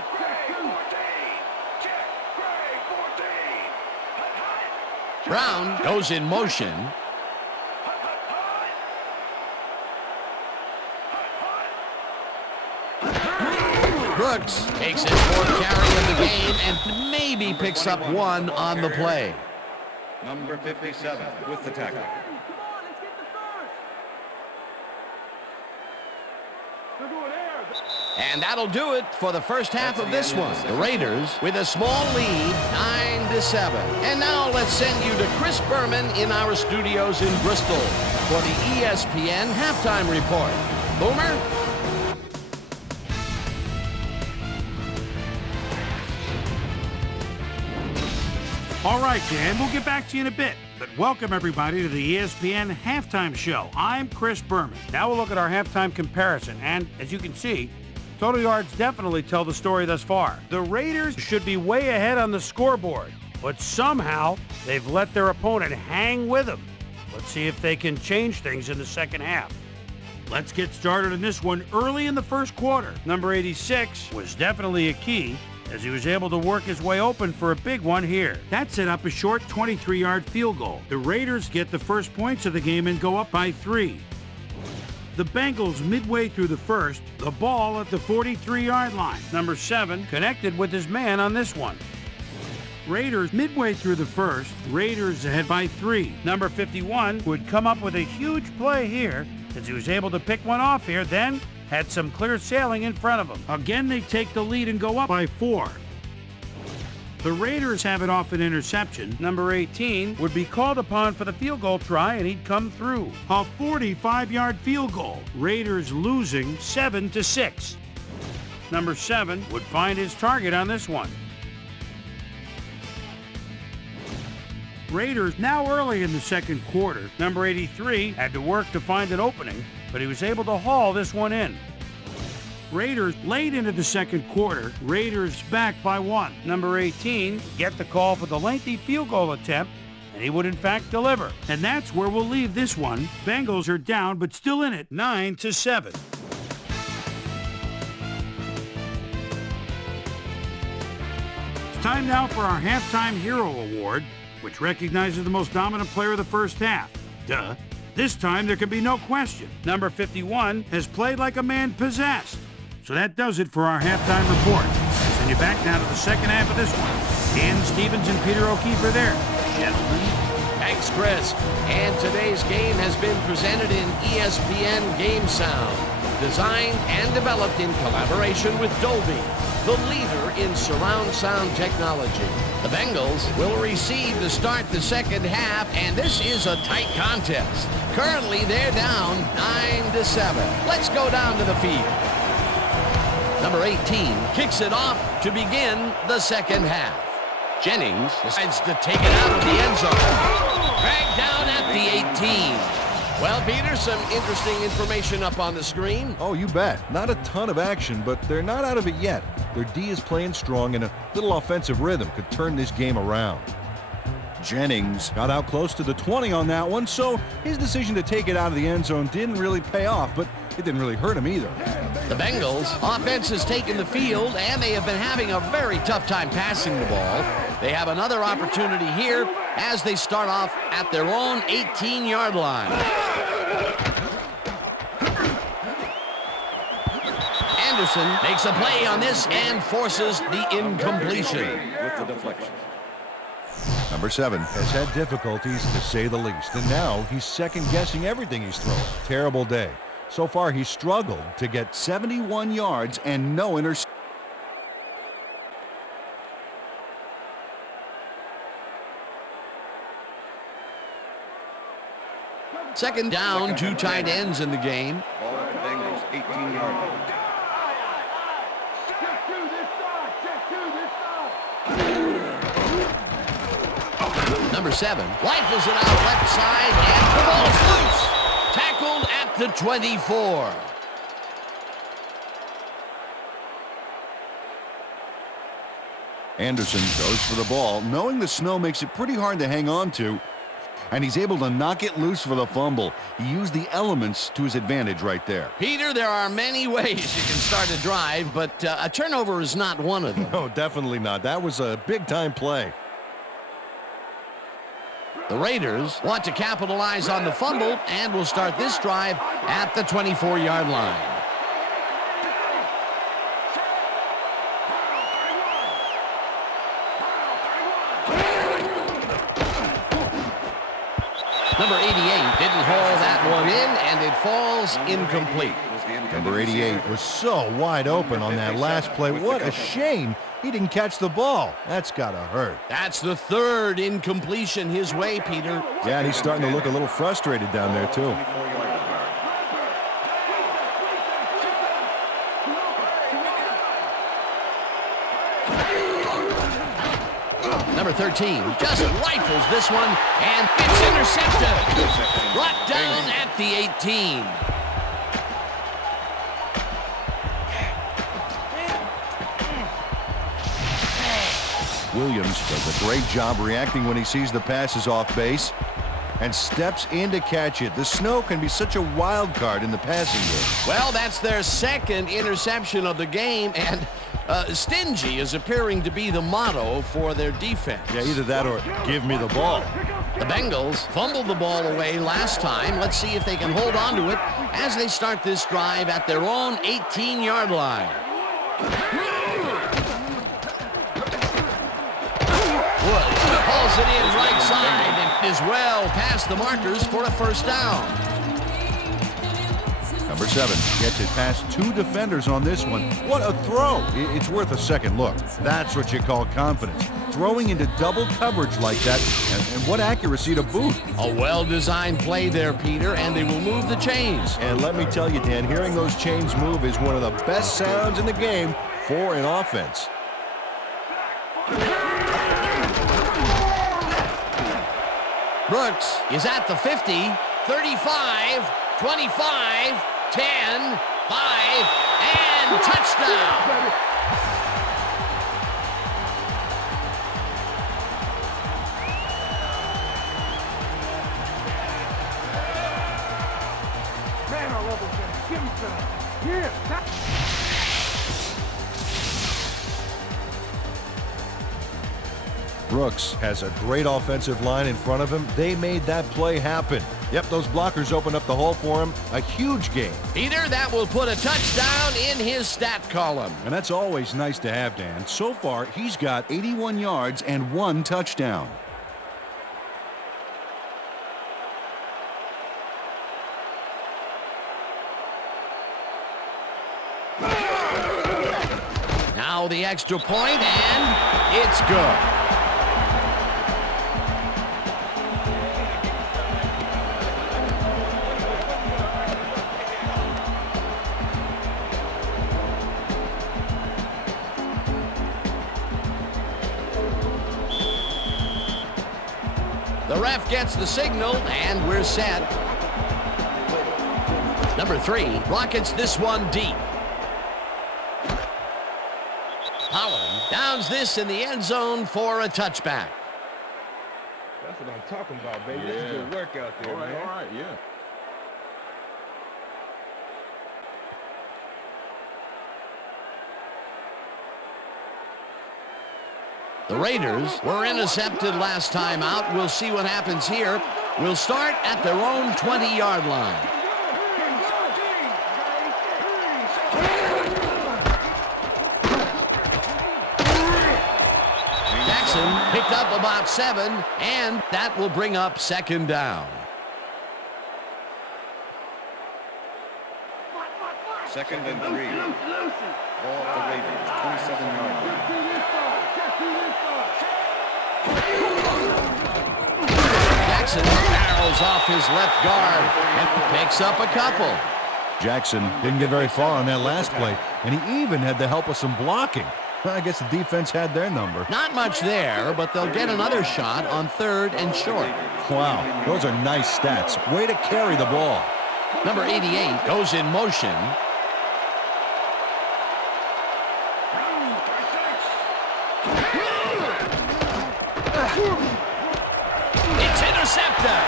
Brown goes in motion. Brooks takes his fourth carry of the game and maybe picks up one on the play. Number 57 with the tackle. And that'll do it for the first half of this one. The Raiders with a small lead, 9-7. And now let's send you to Chris Berman in our studios in Bristol for the ESPN halftime report. Boomer? All right, Dan, we'll get back to you in a bit. But welcome, everybody, to the ESPN Halftime Show. I'm Chris Berman. Now we'll look at our halftime comparison. And as you can see, total yards definitely tell the story thus far. The Raiders should be way ahead on the scoreboard, but somehow they've let their opponent hang with them. Let's see if they can change things in the second half. Let's get started in this one early in the first quarter. Number 86 was definitely a key, as he was able to work his way open for a big one here. That set up a short 23-yard field goal. The Raiders get the first points of the game and go up by 3. The Bengals midway through the first, the ball at the 43-yard line. Number 7 connected with his man on this one. Raiders midway through the first, Raiders ahead by 3. Number 51 would come up with a huge play here as he was able to pick one off here, then had some clear sailing in front of him. Again, they take the lead and go up by 4. The Raiders have it off an interception. Number 18 would be called upon for the field goal try, and he'd come through. A 45-yard field goal. Raiders losing 7-6. Number 7 would find his target on this one. Raiders now early in the second quarter. Number 83 had to work to find an opening, but he was able to haul this one in. Raiders late into the second quarter. Raiders back by 1. Number 18 get the call for the lengthy field goal attempt, and he would in fact deliver. And that's where we'll leave this one. Bengals are down, but still in it, 9-7. It's time now for our Halftime Hero Award, which recognizes the most dominant player of the first half. Duh. This time, there can be no question. Number 51 has played like a man possessed. So that does it for our halftime report. I'll send you back now to the second half of this one. Dan Stevens and Peter O'Keefe are there. Gentlemen. Thanks, Chris. And today's game has been presented in ESPN Game Sound, designed and developed in collaboration with Dolby, the leader in surround sound technology. The Bengals will receive to start the second half, and this is a tight contest. Currently, they're down 9-7. Let's go down to the field. Number 18 kicks it off to begin the second half. Jennings decides to take it out of the end zone. Dragged down at the 18. Well, Peter, some interesting information up on the screen. Oh, you bet. Not a ton of action, but they're not out of it yet. Their D is playing strong, and a little offensive rhythm could turn this game around. Jennings got out close to the 20 on that one, so his decision to take it out of the end zone didn't really pay off, but it didn't really hurt him either. The Bengals offense has taken the field, and they have been having a very tough time passing the ball. They have another opportunity here as they start off at their own 18-yard line. Anderson makes a play on this and forces the incompletion. With the deflection. Number 7 has had difficulties, to say the least, and now he's second-guessing everything he's thrown. Terrible day. So far, he's struggled to get 71 yards and no interceptions. Second down, 2 tight ends in the game. Ball at the Bengals, 18-yard line. Check 2 this side. Check 2 this side. Number 7 rifles it out left side, and the ball's loose. Tackled at the 24. Anderson goes for the ball, knowing the snow makes it pretty hard to hang on to, and he's able to knock it loose for the fumble. He used the elements to his advantage right there. Peter, there are many ways you can start a drive, but a turnover is not one of them. No, definitely not. That was a big-time play. The Raiders want to capitalize on the fumble and will start this drive at the 24-yard line. Number 88 didn't haul that one in, and it falls incomplete. Number 88 was so wide open on that last play. What a shame he didn't catch the ball. That's got to hurt. That's the third incompletion his way, Peter. Yeah, and he's starting to look a little frustrated down there, too. Number 13 just rifles this one, and it's intercepted. Brought down at the 18. Williams does a great job reacting when he sees the passes off base and steps in to catch it. The snow can be such a wild card in the passing game. Well, that's their second interception of the game, and stingy is appearing to be the motto for their defense. Yeah, either that or give me the ball. The Bengals fumbled the ball away last time. Let's see if they can hold on to it as they start this drive at their own 18-yard line. Woods pulls it in right side and is well past the markers for a first down. Number 7 gets it past 2 defenders on this one. What a throw. It's worth a second look. That's what you call confidence. Throwing into double coverage like that, and what accuracy to boot. A well-designed play there, Peter, and they will move the chains. And let me tell you, Dan, hearing those chains move is one of the best sounds in the game for an offense. Brooks is at the 50, 35, 25, 10, 5, and touchdown. Man, I love it, man. Give me some. Here. Brooks has a great offensive line in front of him. They made that play happen. Yep, those blockers opened up the hole for him. A huge game. Peter, that will put a touchdown in his stat column. And that's always nice to have, Dan. So far, he's got 81 yards and 1 touchdown. Now the extra point, and it's good. The ref gets the signal, and we're set. Number 3 rockets this one deep. Holland downs this in the end zone for a touchback. That's what I'm talking about, baby. That's a good work out there, man. All right, yeah. The Raiders were intercepted last time out. We'll see what happens here. We'll start at their own 20-yard line. Jackson picked up about 7, and that will bring up second down. Second and 3. Ball at the Raiders, 27-yard line. Jackson barrels off his left guard and picks up a couple. Jackson didn't get very far on that last play, and he even had the help of some blocking. I guess the defense had their number. Not much there, but they'll get another shot on 3rd and short. Wow, those are nice stats. Way to carry the ball. Number 88 goes in motion. It's intercepted.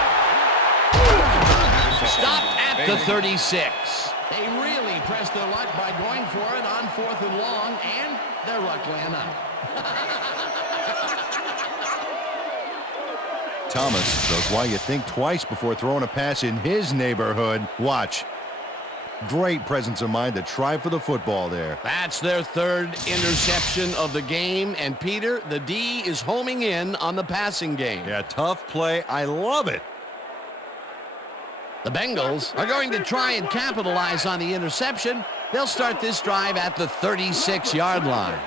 Stopped at the 36. They really pressed their luck by going for it on 4th and long, and their luck ran out. Thomas knows why you think twice before throwing a pass in his neighborhood. Watch. Great presence of mind to try for the football there. That's their 3rd interception of the game, and Peter, the D is homing in on the passing game. Yeah, tough play. I love it. The Bengals are going to try and capitalize on the interception. They'll start this drive at the 36-yard line.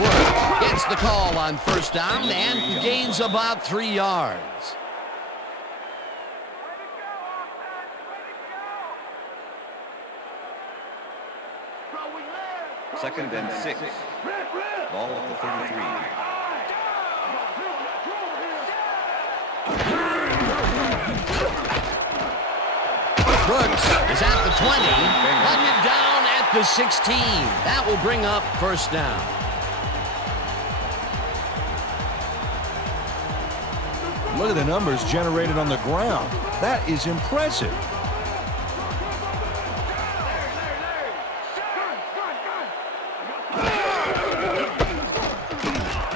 Wood gets the call on 1st down and gains about 3 yards. Second and 6. Ball at the 33. Brooks is at the 20, hunted down at the 16. That will bring up 1st down. Look at the numbers generated on the ground. That is impressive.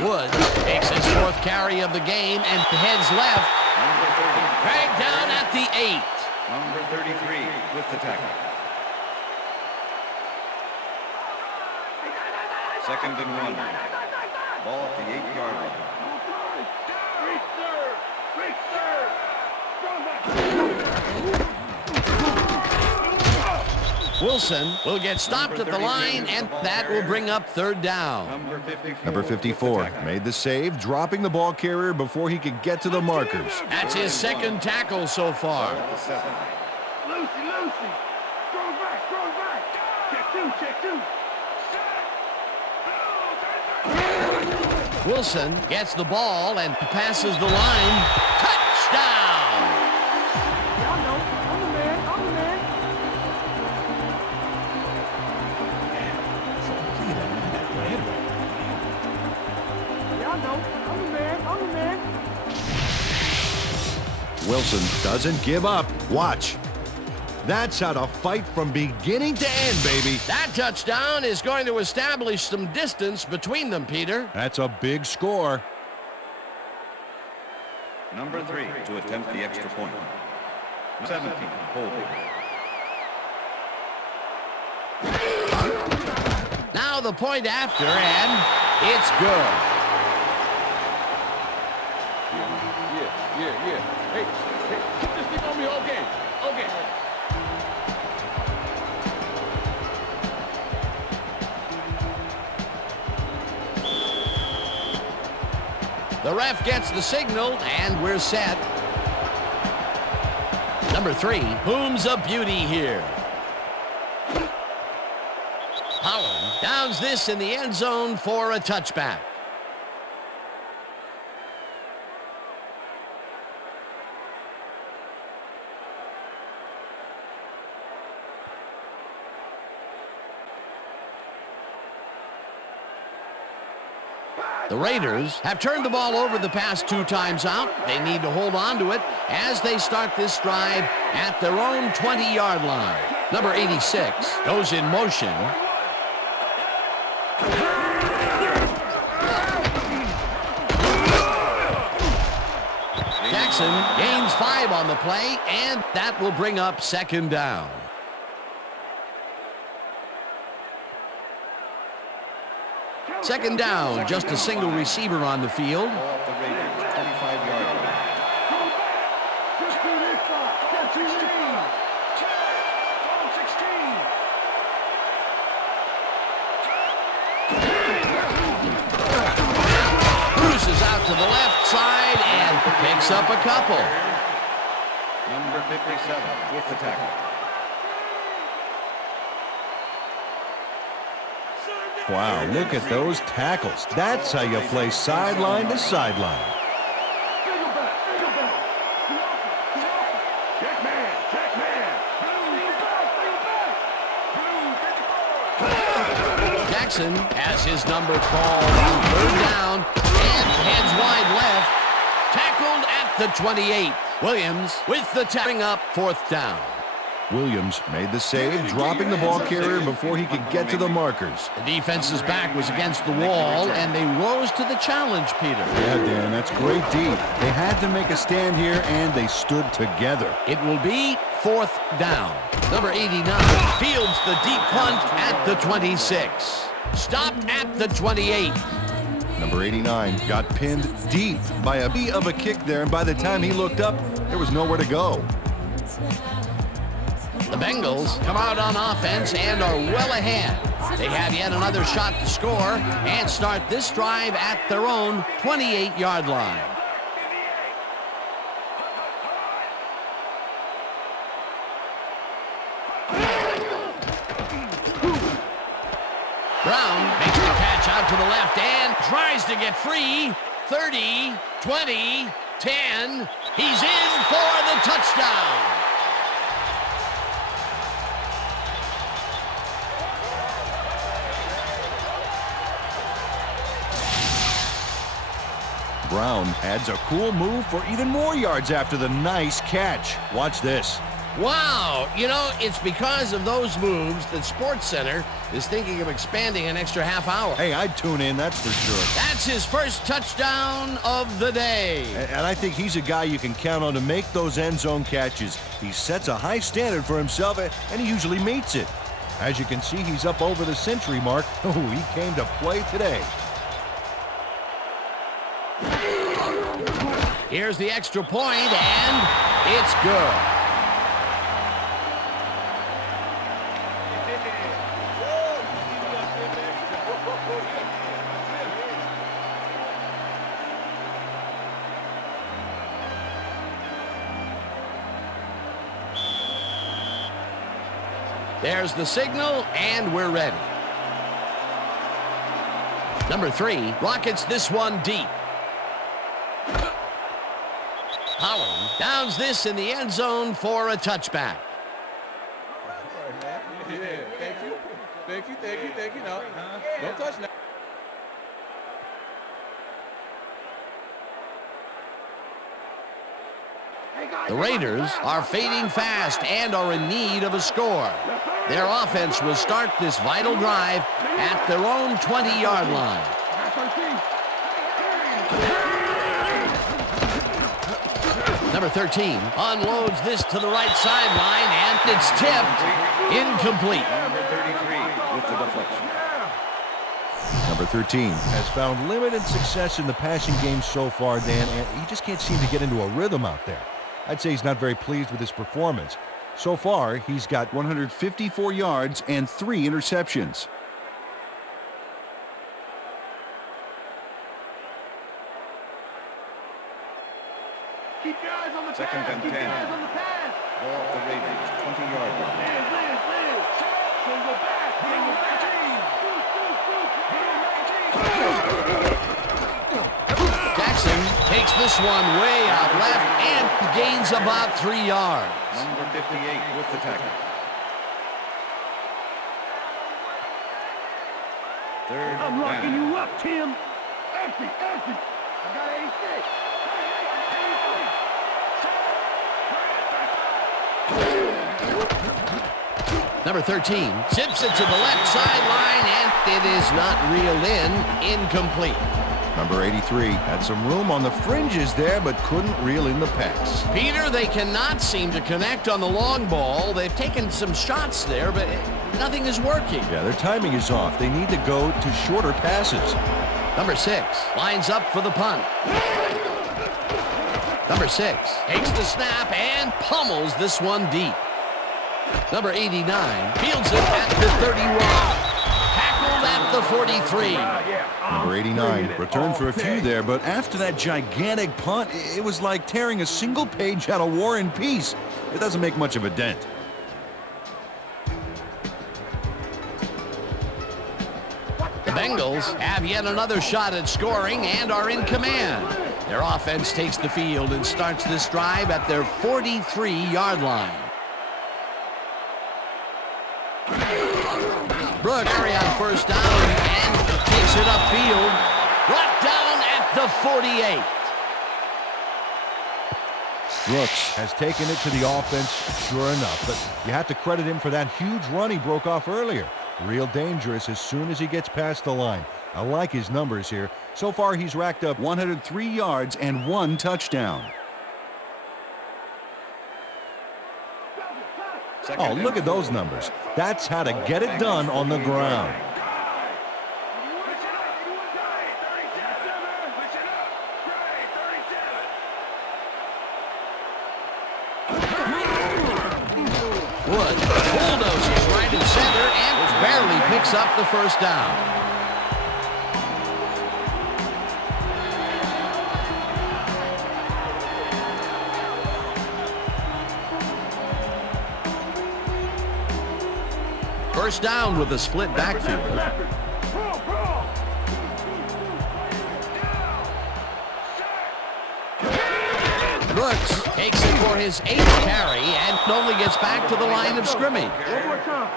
Woods takes his 4th carry of the game and heads left. Dragged down at the 8. Number 33 with the tackle. Second and 1. Ball at the 8-yard line. Wilson will get stopped at the line, and that will bring up 3rd down. Number 54 made the save, dropping the ball carrier before he could get to the markers. That's his 2nd tackle so far. Lucy. Strong back. Check two. Wilson gets the ball and passes the line. Touchdown! Y'all know, I'm the man. Y'all know, I'm the man. Wilson doesn't give up. Watch. That's how to fight from beginning to end, baby. That touchdown is going to establish some distance between them, Peter. That's a big score. Number 3 to attempt the extra point. 17, holding. Now the point after, and it's good. Yeah. Hey, just keep on me all game. Okay. The ref gets the signal, and we're set. Number 3, whom's a beauty here. Howard downs this in the end zone for a touchback. The Raiders have turned the ball over the past 2 times out. They need to hold on to it as they start this drive at their own 20-yard line. Number 86 goes in motion. Jackson gains 5 on the play, and that will bring up 2nd down. Second down, just a single receiver on the field. Ball at the Raiders, 25-yard line. Just do this side. Get 16. picks up a couple. Number 57 with the tackle. Wow, look at those tackles. That's how you play sideline to sideline. Check man, check man. Jackson has his number called on third down and heads wide left. Tackled at the 28. Williams with the tapping up fourth down. Williams made the save, dropping the ball carrier before he could get to the markers. The defense's back was against the wall, and they rose to the challenge, Peter. Yeah, Dan, that's great D. They had to make a stand here, and they stood together. It will be fourth down. Number 89 fields the deep punt at the 26. Stopped at the 28. Number 89 got pinned deep by a B of a kick there, and by the time he looked up, there was nowhere to go. The Bengals come out on offense and are well ahead. They have yet another shot to score and start this drive at their own 28-yard line. Brown makes the catch out to the left and tries to get free. 30, 20, 10. He's in for the touchdown. Brown adds a cool move for even more yards after the nice catch. Watch this. Wow, you know, it's because of those moves that SportsCenter is thinking of expanding an extra half hour. Hey, I'd tune in, that's for sure. That's his first touchdown of the day. And I think he's a guy you can count on to make those end zone catches. He sets a high standard for himself, and he usually meets it. As you can see, he's up over the century mark. Oh, he came to play today. Here's the extra point, and it's good. There's the signal, and we're ready. Number 3 rockets this one deep. Howard downs this in the end zone for a touchback. Yeah, thank you. Thank you, thank you, thank you. No, don't touch now. The Raiders are fading fast and are in need of a score. Their offense will start this vital drive at their own 20-yard line. Number 13 unloads this to the right sideline, and it's tipped incomplete. Number 33 with the deflection. Number 13 has found limited success in the passing game so far, Dan, and he just can't seem to get into a rhythm out there. I'd say he's not very pleased with his performance. So far, he's got 154 yards and 3 interceptions. Keep your eyes on the Second pass. and Keep 10. your eyes on the pass. Ball at the Raiders, 20-yard line. Liz. Single back. Single back. Jackson takes this one way out left and gains about 3 yards. Number 58 with the tackle. Third I'm locking down. you up, Tim. Empty. I got 86. Number 13 chips it to the left sideline, and it is not reeled in. Incomplete. Number 83 had some room on the fringes there, but couldn't reel in the pass. Peter, they cannot seem to connect on the long ball. They've taken some shots there, but nothing is working. Yeah, their timing is off. They need to go to shorter passes. Number 6 lines up for the punt. Number 6 takes the snap and pummels this one deep. Number 89 fields it at the 31. Tackled at the 43. Number 89 returned for a few there, but after that gigantic punt, it was like tearing a single page out of War and Peace. It doesn't make much of a dent. The Bengals have yet another shot at scoring and are in command. Their offense takes the field and starts this drive at their 43-yard line. Brooks carry on first down and takes it upfield. Brought down at the 48. Brooks has taken it to the offense, sure enough, but you have to credit him for that huge run he broke off earlier. Real dangerous as soon as he gets past the line. I like his numbers here. So far, he's racked up 103 yards and 1 touchdown. Oh, look at those numbers. That's how to get it done on the ground. Wood bulldozes right in center and barely picks up the first down. First down with a split backfield. Brooks takes it for his 8th carry and only gets back to the line of scrimmage.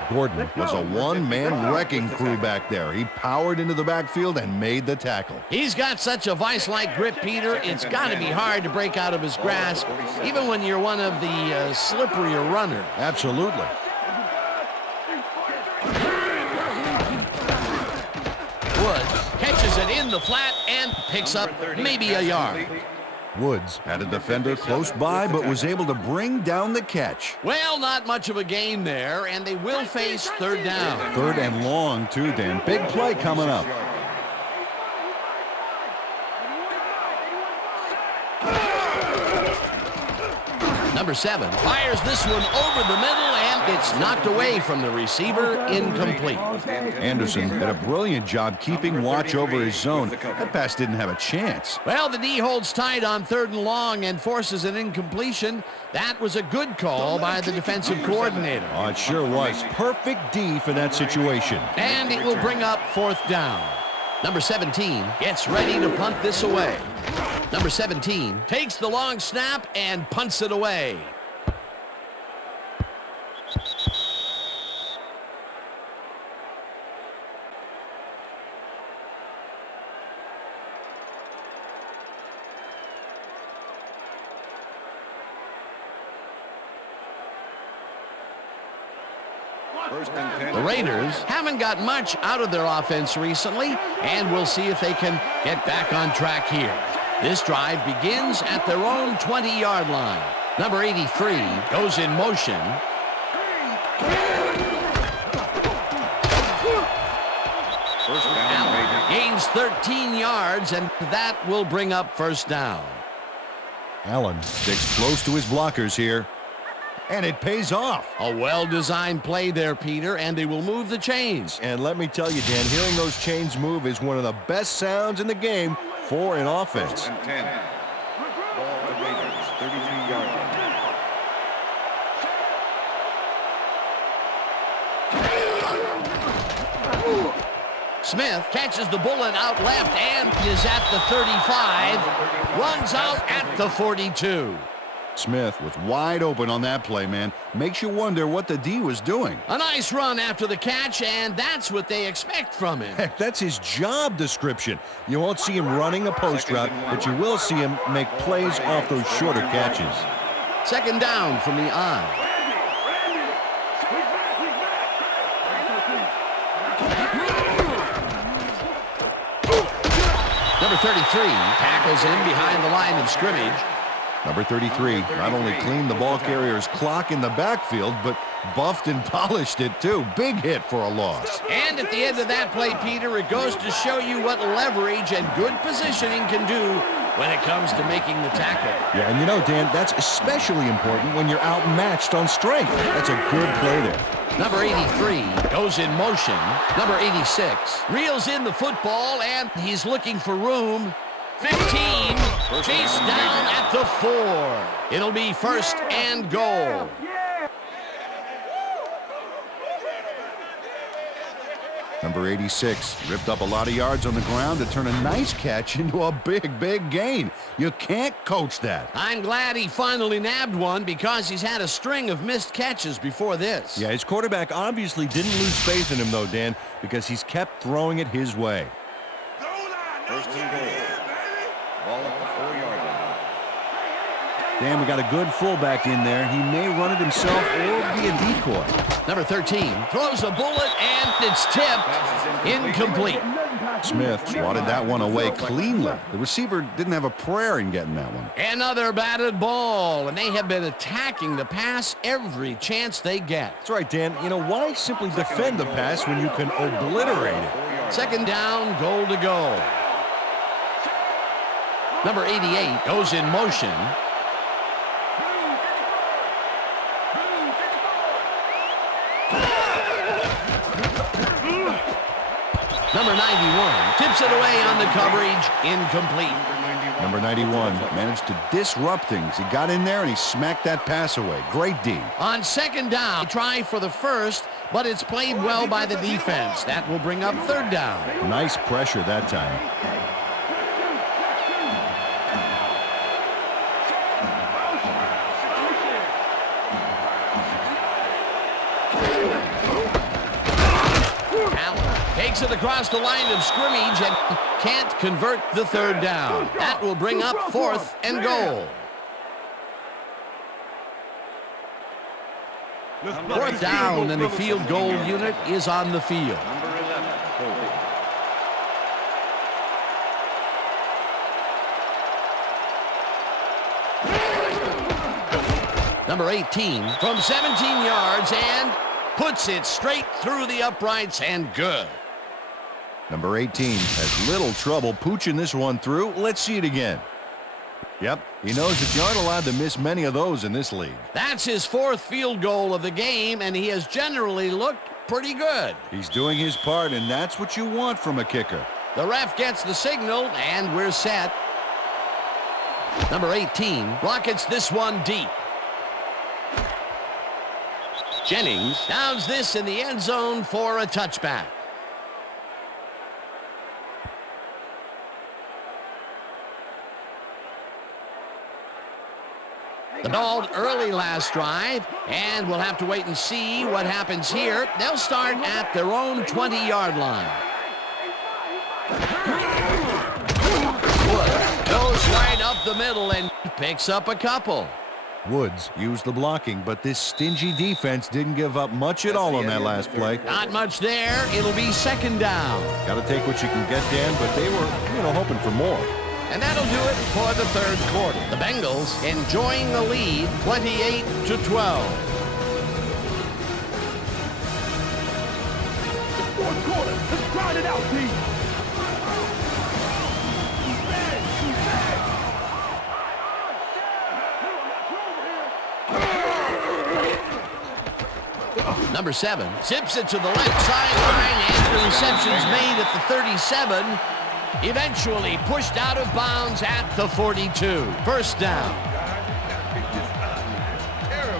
Gordon was a one-man wrecking crew back there. He powered into the backfield and made the tackle. He's got such a vice-like grip, Peter. It's got to be hard to break out of his grasp, even when you're one of the slipperier runners. Absolutely. Woods catches it in the flat and picks up maybe a yard. Woods had a defender close by, but was able to bring down the catch. Well, not much of a gain there, and they will face third down. 3rd and long, too, Dan. Big play coming up. Number 7 fires this one over the middle, and it's knocked away from the receiver, incomplete. Anderson had a brilliant job keeping watch over his zone. That pass didn't have a chance. Well, the D holds tight on 3rd and long and forces an incompletion. That was a good call by the defensive coordinator. Oh, it sure was. Perfect D for that situation. And it will bring up 4th down. Number 17 gets ready to punt this away. Number 17 takes the long snap and punts it away. The Raiders haven't got much out of their offense recently, and we'll see if they can get back on track here. This drive begins at their own 20-yard line. Number 83 goes in motion. Allen gains 13 yards, and that will bring up first down. Allen sticks close to his blockers here, and it pays off. A well-designed play there, Peter, and they will move the chains. And let me tell you, Dan, hearing those chains move is one of the best sounds in the game for an offense. 10. Ball the Raiders, 33-yard line. Smith catches the bullet out left and is at the 35, runs out at the 42. Smith was wide open on that play, man. Makes you wonder what the D was doing. A nice run after the catch, and that's what they expect from him. Heck, that's his job description. You won't see him running a post route, but you will see him make plays off those shorter catches. Second down from the eye. Number 33 tackles in behind the line of scrimmage. Number 33 not only cleaned the ball carrier's clock in the backfield, but buffed and polished it too. Big hit for a loss. And at the end of that play, Peter, it goes to show you what leverage and good positioning can do when it comes to making the tackle. Yeah, and you know, Dan, that's especially important when you're outmatched on strength. That's a good play there. Number 83 goes in motion. Number 86 reels in the football, and he's looking for room. 15, chased down at the 4. It'll be first and goal. Number 86 ripped up a lot of yards on the ground to turn a nice catch into a big gain. You can't coach that. I'm glad he finally nabbed one because he's had a string of missed catches before this. Yeah, his quarterback obviously didn't lose faith in him, though, Dan, because he's kept throwing it his way. First and goal. Ball at the 4-yard line. Dan, we got a good fullback in there. He may run it himself or be a decoy. Number 13 throws a bullet, and it's tipped. Incomplete. Smith swatted that one away cleanly. The receiver didn't have a prayer in getting that one. Another batted ball, and they have been attacking the pass every chance they get. That's right, Dan. You know, why simply defend the pass when you can obliterate it? Second down, goal to go. Number 88 goes in motion. Number 91 tips it away on the coverage. Incomplete. Number 91 managed to disrupt things. He got in there and he smacked that pass away. Great D. On second down, try for the first, but it's played well by the defense. That will bring up third down. Nice pressure that time. Takes it across the line of scrimmage and can't convert the third down. That will bring up fourth and goal. Fourth down, and the field goal unit is on the field. Number 11, holding. Number 18 from 17 yards and puts it straight through the uprights and good. Number 18 has little trouble pooching this one through. Let's see it again. Yep, he knows that you aren't allowed to miss many of those in this league. That's his fourth field goal of the game, and he has generally looked pretty good. He's doing his part, and that's what you want from a kicker. The ref gets the signal, and we're set. Number 18 rockets this one deep. Jennings downs this in the end zone for a touchback. The ball early last drive, and we'll have to wait and see what happens here. They'll start at their own 20-yard line. Wood goes right up the middle and picks up a couple. Woods used the blocking, but this stingy defense didn't give up much at all on that last play. Not much there. It'll be second down. Got to take what you can get, Dan, but they were, hoping for more. And that'll do it for the third quarter. The Bengals enjoying the lead, 28-12. Fourth quarter. Let's grind it out, Pete. Number 7 zips it to the left sideline after receptions made at the 37. Eventually pushed out of bounds at the 42. First down.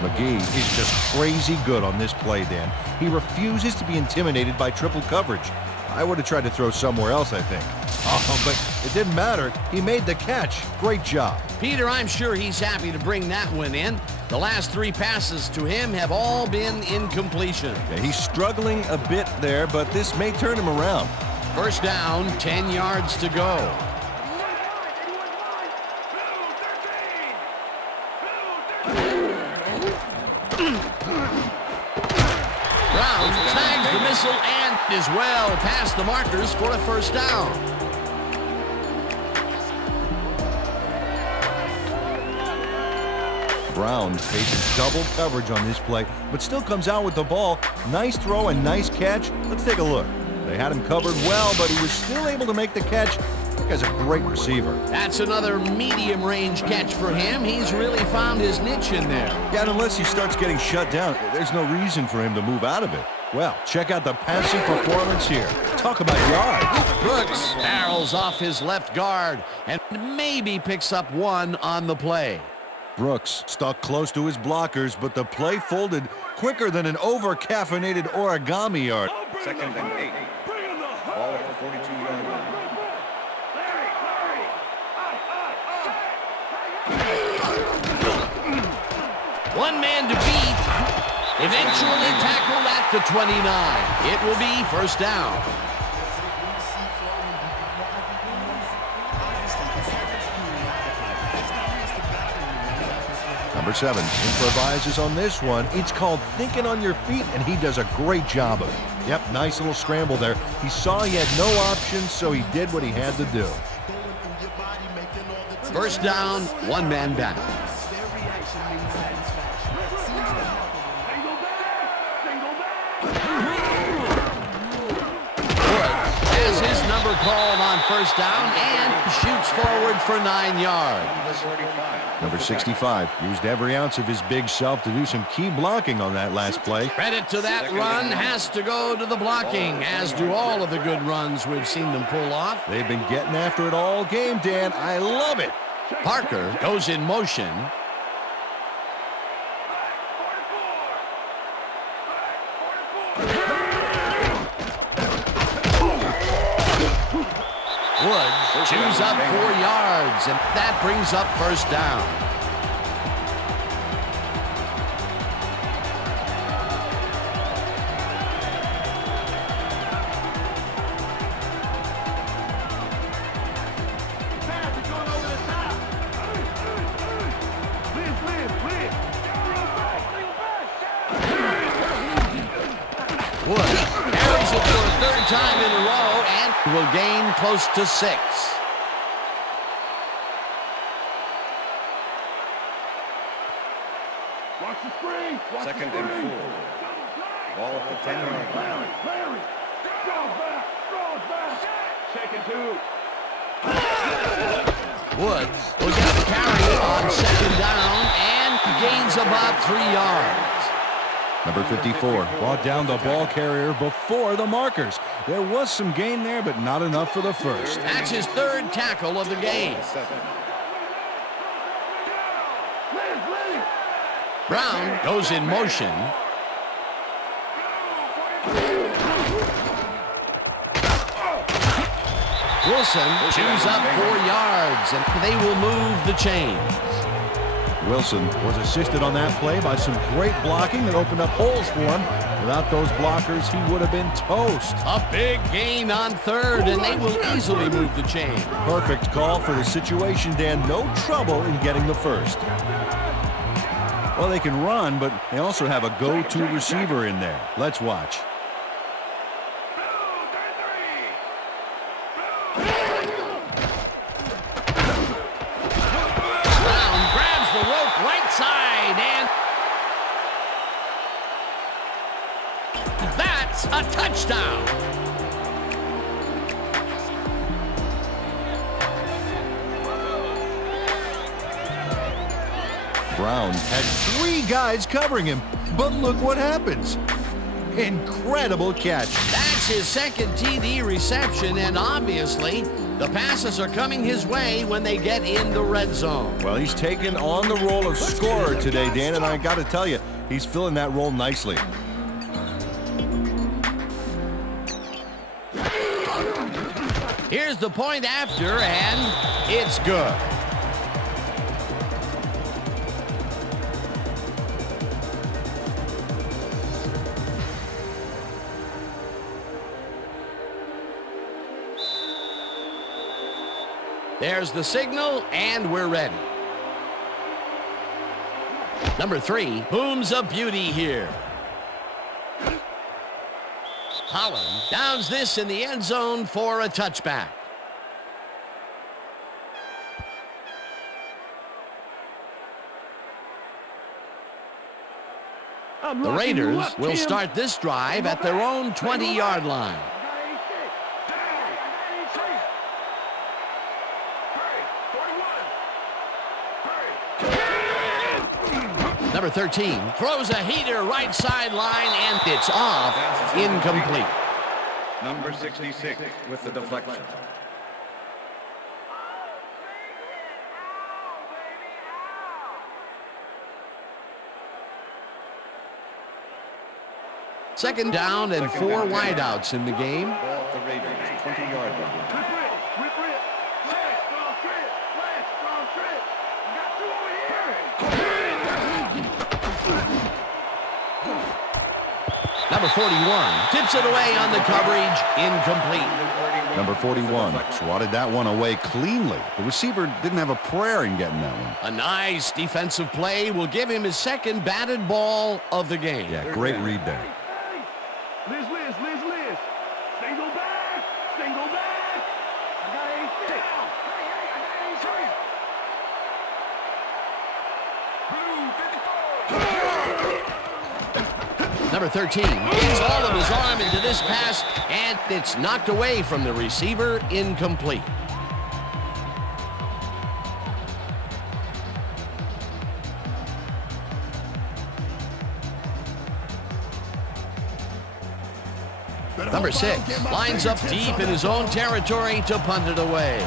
McGee is just crazy good on this play, Dan. He refuses to be intimidated by triple coverage. I would have tried to throw somewhere else, I think. Oh, but it didn't matter. He made the catch. Great job. Peter, I'm sure he's happy to bring that one in. The last 3 passes to him have all been incompletion. Yeah, he's struggling a bit there, but this may turn him around. First down, 10 yards to go. Brown snags the missile and is well past the markers for a first down. Brown faces double coverage on this play, but still comes out with the ball. Nice throw and nice catch. Let's take a look. They had him covered well, but he was still able to make the catch That guy's a great receiver. That's another medium-range catch for him. He's really found his niche in there. Yeah, and unless he starts getting shut down, there's no reason for him to move out of it. Well, check out the passing performance here. Talk about yards. Brooks barrels off his left guard and maybe picks up one on the play. Brooks stuck close to his blockers, but the play folded quicker than an over-caffeinated origami yard. 2nd and 8. Ball at the 42-yard line. One man to beat. Eventually tackled at the 29. It will be first down. Number 7 improvises on this one. It's called thinking on your feet, and he does a great job of it. Yep, nice little scramble there. He saw he had no options, so he did what he had to do. First down, one man back. Has his number called on first down and shoots forward for 9 yards. Number 65 used every ounce of his big self to do some key blocking on that last play. Credit to that run has to go to the blocking, as do all of the good runs we've seen them pull off. They've been getting after it all game, Dan. I love it. Parker goes in motion. Woods chews up 4 yards, and that brings up first down. Woods carries it for a 3rd time in a row and will gain close to 6. Watch the screen. 2nd and 4. Ball at the 10-yard line. Larry, draws back. Second 2. Woods will get the carry on 2nd down and gains about 3 yards. Number 54 brought down the ball carrier before the markers. There was some gain there, but not enough for the first. That's his 3rd tackle of the game. Brown goes in motion. Wilson chews up 4 yards, and they will move the chains. Wilson was assisted on that play by some great blocking that opened up holes for him. Without those blockers, he would have been toast. A big gain on 3rd, and they will easily move the chain. Perfect call for the situation, Dan. No trouble in getting the first. Well, they can run, but they also have a go-to receiver in there. Let's watch. A touchdown. Brown had 3 guys covering him, but look what happens. Incredible catch. That's his 2nd TD reception, and obviously the passes are coming his way when they get in the red zone. Well, he's taken on the role of scorer today, Dan, and I got to tell you, he's filling that role nicely. Here's the point after, and it's good. There's the signal, and we're ready. Number 3, booms a beauty here. Holland downs this in the end zone for a touchback. The Raiders will start this drive at their own 20-yard line. Number 13 throws a heater right sideline, and it's off. Incomplete. Number 66 with the deflection. Second down and 4 wideouts in the game. Ball at the Raiders, 20-yard line. Number 41 tips it away on the coverage. Incomplete. Number 41 swatted that one away cleanly. The receiver didn't have a prayer in getting that one. A nice defensive play will give him his second batted ball of the game. Yeah, great read there. Liz. Single back. I got 86. Blue 54. Number 13 gets all of his arm into this pass, and it's knocked away from the receiver. Incomplete. Number 6 lines up deep in his own territory to punt it away.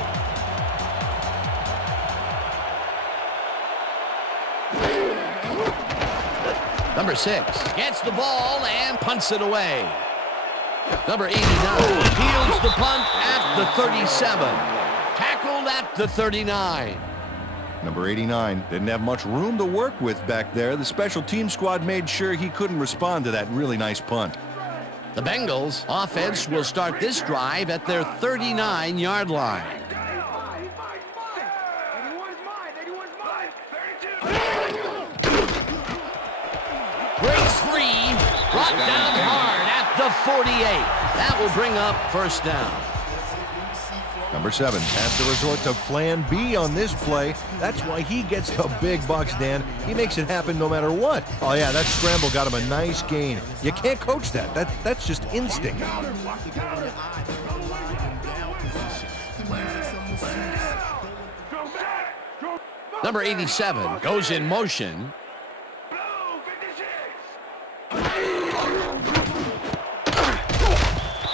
Number 6 gets the ball and punts it away. Number 89 fields the punt at the 37. Tackled at the 39. Number 89 didn't have much room to work with back there. The special team squad made sure he couldn't respond to that really nice punt. The Bengals offense will start this drive at their 39-yard line. Breaks free, brought down hard at the 48. That will bring up first down. Number 7 has to resort to plan B on this play. That's why he gets the big bucks, Dan. He makes it happen no matter what. Oh, yeah, that scramble got him a nice gain. You can't coach that. That's just instinct. Number 87 goes in motion.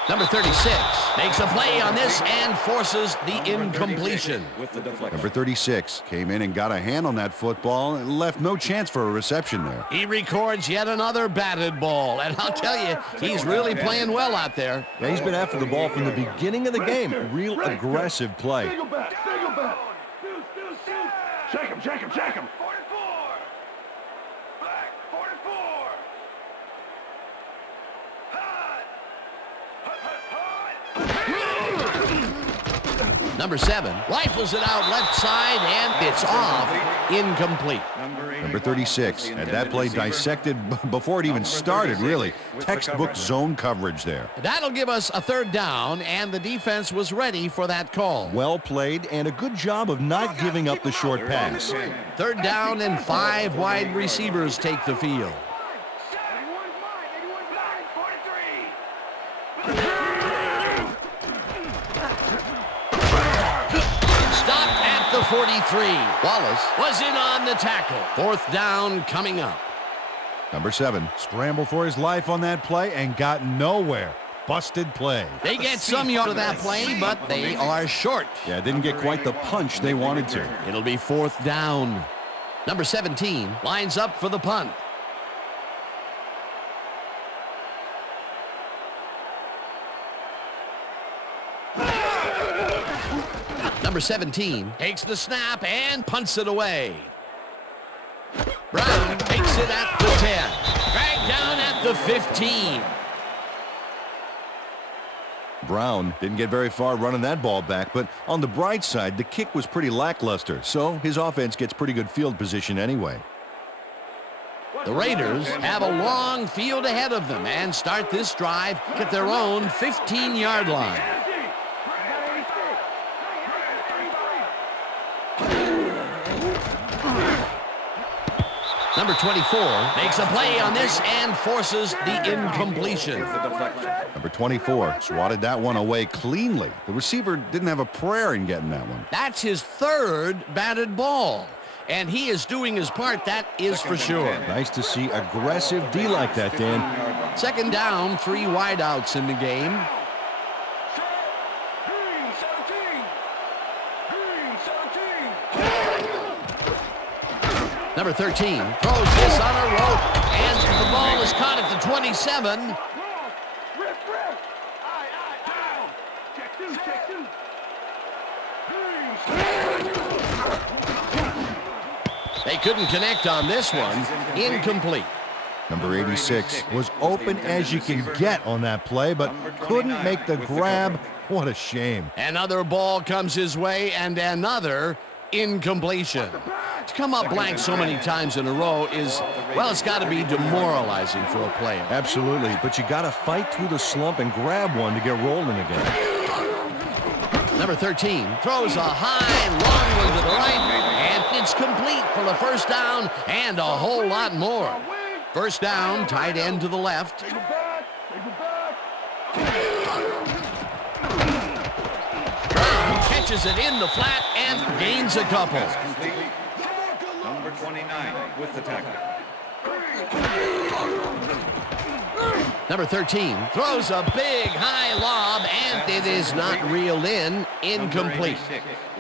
Number 36 makes a play on this and forces the incompletion. Number 36 came in and got a hand on that football and left no chance for a reception there. He records yet another batted ball, and I'll tell you, he's really playing well out there. Yeah, he's been after the ball from the beginning of the game. Real aggressive play. Single back. Check him. 44. Black, 44. Number 7 rifles it out left side, and it's off. Incomplete. Number 36 had that play dissected before it even started, really. Textbook zone coverage there. That'll give us a third down, and the defense was ready for that call. Well played, and a good job of not giving up the short pass. Third down and 5 wide receivers take the field. Stopped at the 43. Wallace was in on the tackle. Fourth down coming up. Number 7 scrambled for his life on that play and got nowhere. Busted play. They get some yard of that play, but they are short. Yeah, didn't get quite the punch they wanted to. It'll be fourth down. Number 17 lines up for the punt. Number 17 takes the snap and punts it away. Brown takes it at the 10. Dragged down at the 15. Brown didn't get very far running that ball back, but on the bright side, the kick was pretty lackluster, so his offense gets pretty good field position anyway. The Raiders have a long field ahead of them and start this drive at their own 15-yard line. Number 24 makes a play on this and forces the incompletion. Number 24 swatted that one away cleanly. The receiver didn't have a prayer in getting that one. That's his third batted ball. and he is doing his part, that is for sure. Nice to see aggressive D like that, Dan. Second down, 3 wideouts in the game. Number 13 throws this on a rope, and the ball is caught at the 27. They couldn't connect on this one. Incomplete. Number 86 was open as you can get on that play, but couldn't make the grab. What a shame. Another ball comes his way, and another incompletion. To come up blank so many times in a row is, well, it's got to be demoralizing for a player. Absolutely, but you got to fight through the slump and grab one to get rolling again. Number 13 throws a high, long one to the right, and it's complete for the first down and a whole lot more. First down, tight end to the left. Brown catches it in the flat and gains a couple. Number 29 with the tackle. Number 13 throws a big high lob, and it is not reeled in. Incomplete.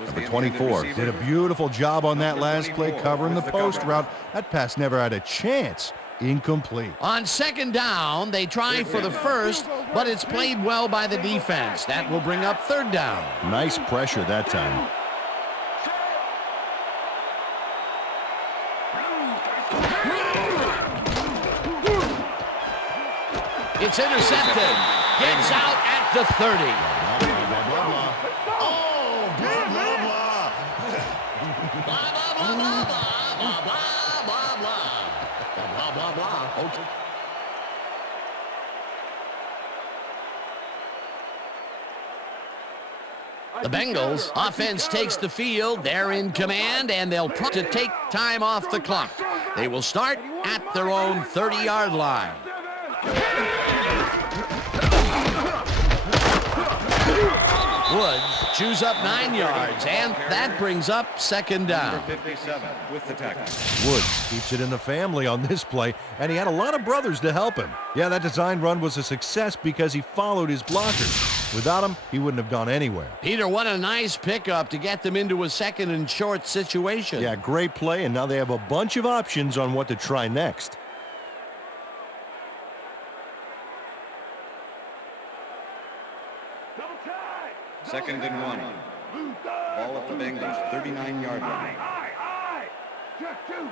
Number 24 did a beautiful job on that last play covering the post route. That pass never had a chance. Incomplete. On second down, they try for the first, but it's played well by the defense. That will bring up third down. Nice pressure that time. It's intercepted. Gets out at the 30. Oh, blah, blah, blah. Blah, blah, blah, blah, blah, blah, blah, blah. Blah, blah, blah. Okay. The Bengals offense takes the field. They're in command, and they'll prompt to take time off the clock. They will start at their own 30-yard line. Woods chews up 9 yards, and that brings up second down. Number 57 with the tackle. Woods keeps it in the family on this play, and he had a lot of brothers to help him. Yeah, that design run was a success because he followed his blockers. Without him, he wouldn't have gone anywhere. Peter, what a nice pickup to get them into a second and short situation. Yeah, great play, and now they have a bunch of options on what to try next. Second and 1. Ball at the Bengals 39-yard line. Check two.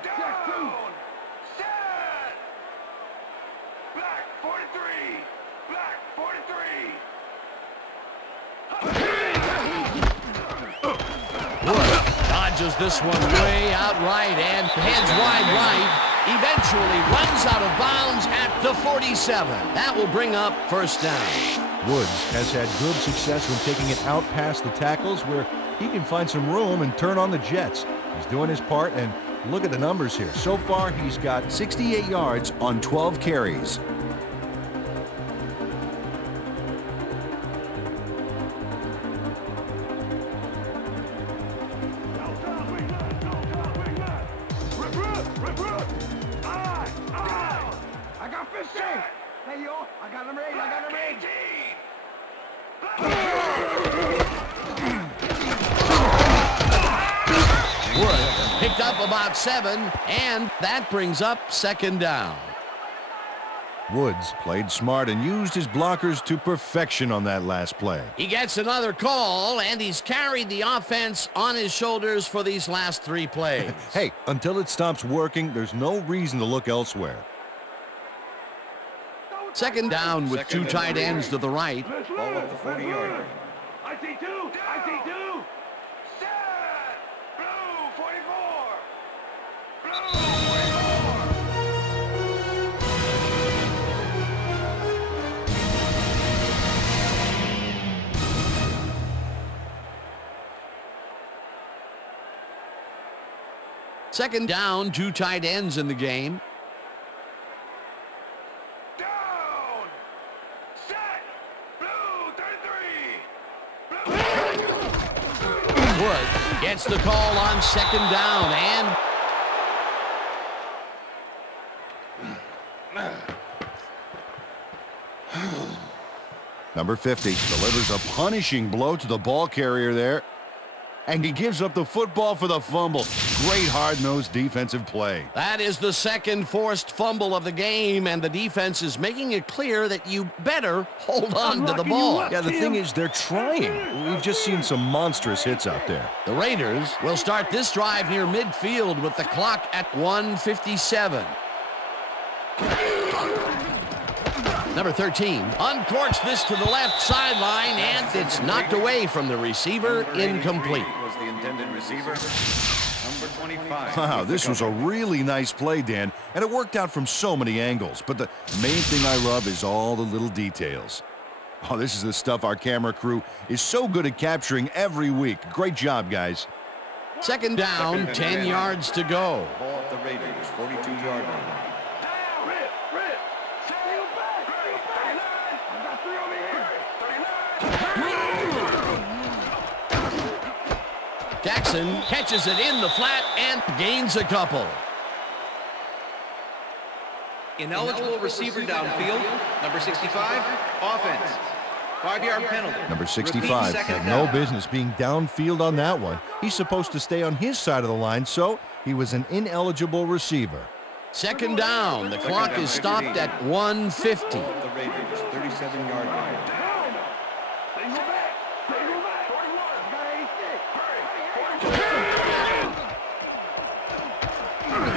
Set. Black 43. Black 43. Woods dodges this one way out right and heads wide right. Eventually runs out of bounds at the 47. That will bring up first down. Woods has had good success when taking it out past the tackles where he can find some room and turn on the Jets. He's doing his part, and look at the numbers here. So far, he's got 68 yards on 12 carries. I got 15. Hey, yo, I got number 8. I got number 18. Wood picked up about 7, and that brings up second down. Woods played smart and used his blockers to perfection on that last play. He gets another call, and he's carried the offense on his shoulders for these last 3 plays. Hey, until it stops working, there's no reason to look elsewhere. Second down with 2 tight ends to the right. Ball at the 40-yard line. I see two. Set. Blue 44. Blue 44. Second down, 2 tight ends in the game. Down. Set. Blue 33. Wood Gets the call on second down, and Number 50 delivers a punishing blow to the ball carrier there. And he gives up the football for the fumble. Great hard-nosed defensive play. that is the second forced fumble of the game, and the defense is making it clear that you better hold on to the ball. Yeah, the thing is, they're trying. We've just seen some monstrous hits out there. The Raiders will start this drive near midfield with the clock at 1:57. Number 13 uncorks this to the left sideline, and it's knocked away from the receiver, incomplete. Was the intended receiver. Number 25. Wow, this was a really nice play, Dan, and it worked out from so many angles. But the main thing I love is all the little details. Oh, this is the stuff our camera crew is so good at capturing every week. Great job, guys. Second down, 10 yards to go. Ball at the Raiders, 42-yard line. Jackson catches it in the flat and gains a couple. Ineligible receiver downfield. Number 65, offense. 5-yard penalty. Number 65 had no business being downfield on that one. He's supposed to stay on his side of the line, so he was an ineligible receiver. Second down, the clock is stopped at 1:50. The Raiders, 37-yard line.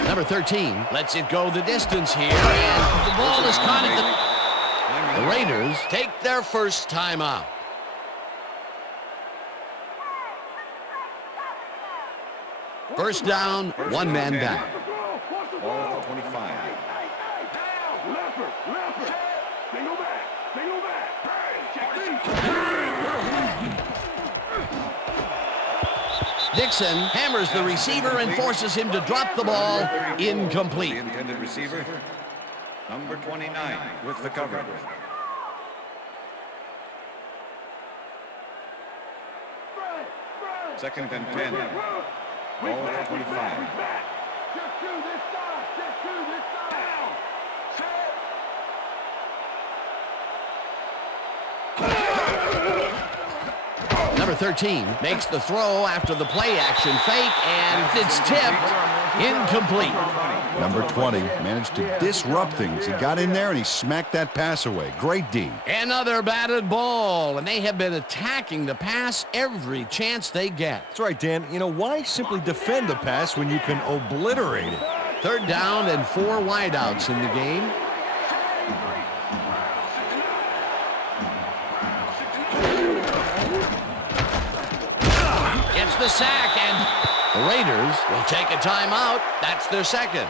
Number 13 lets it go the distance here, and the ball is caught at the Raiders take their first timeout. First down, one man back. Ball at the 25. Dixon hammers the receiver and forces him to drop the ball. Incomplete. The intended receiver, number 29, with the coverage. Second and 10. Ball at the 25. Number 13 makes the throw after the play action fake, and it's tipped. Incomplete. Number 20 managed to disrupt things. He got in there and he smacked that pass away. Great D. Another batted ball, and they have been attacking the pass every chance they get. That's right, Dan. You know, why simply defend the pass when you can obliterate it? Third down and 4 wideouts in the game. Gets the sack, and the Raiders will take a timeout. That's their second.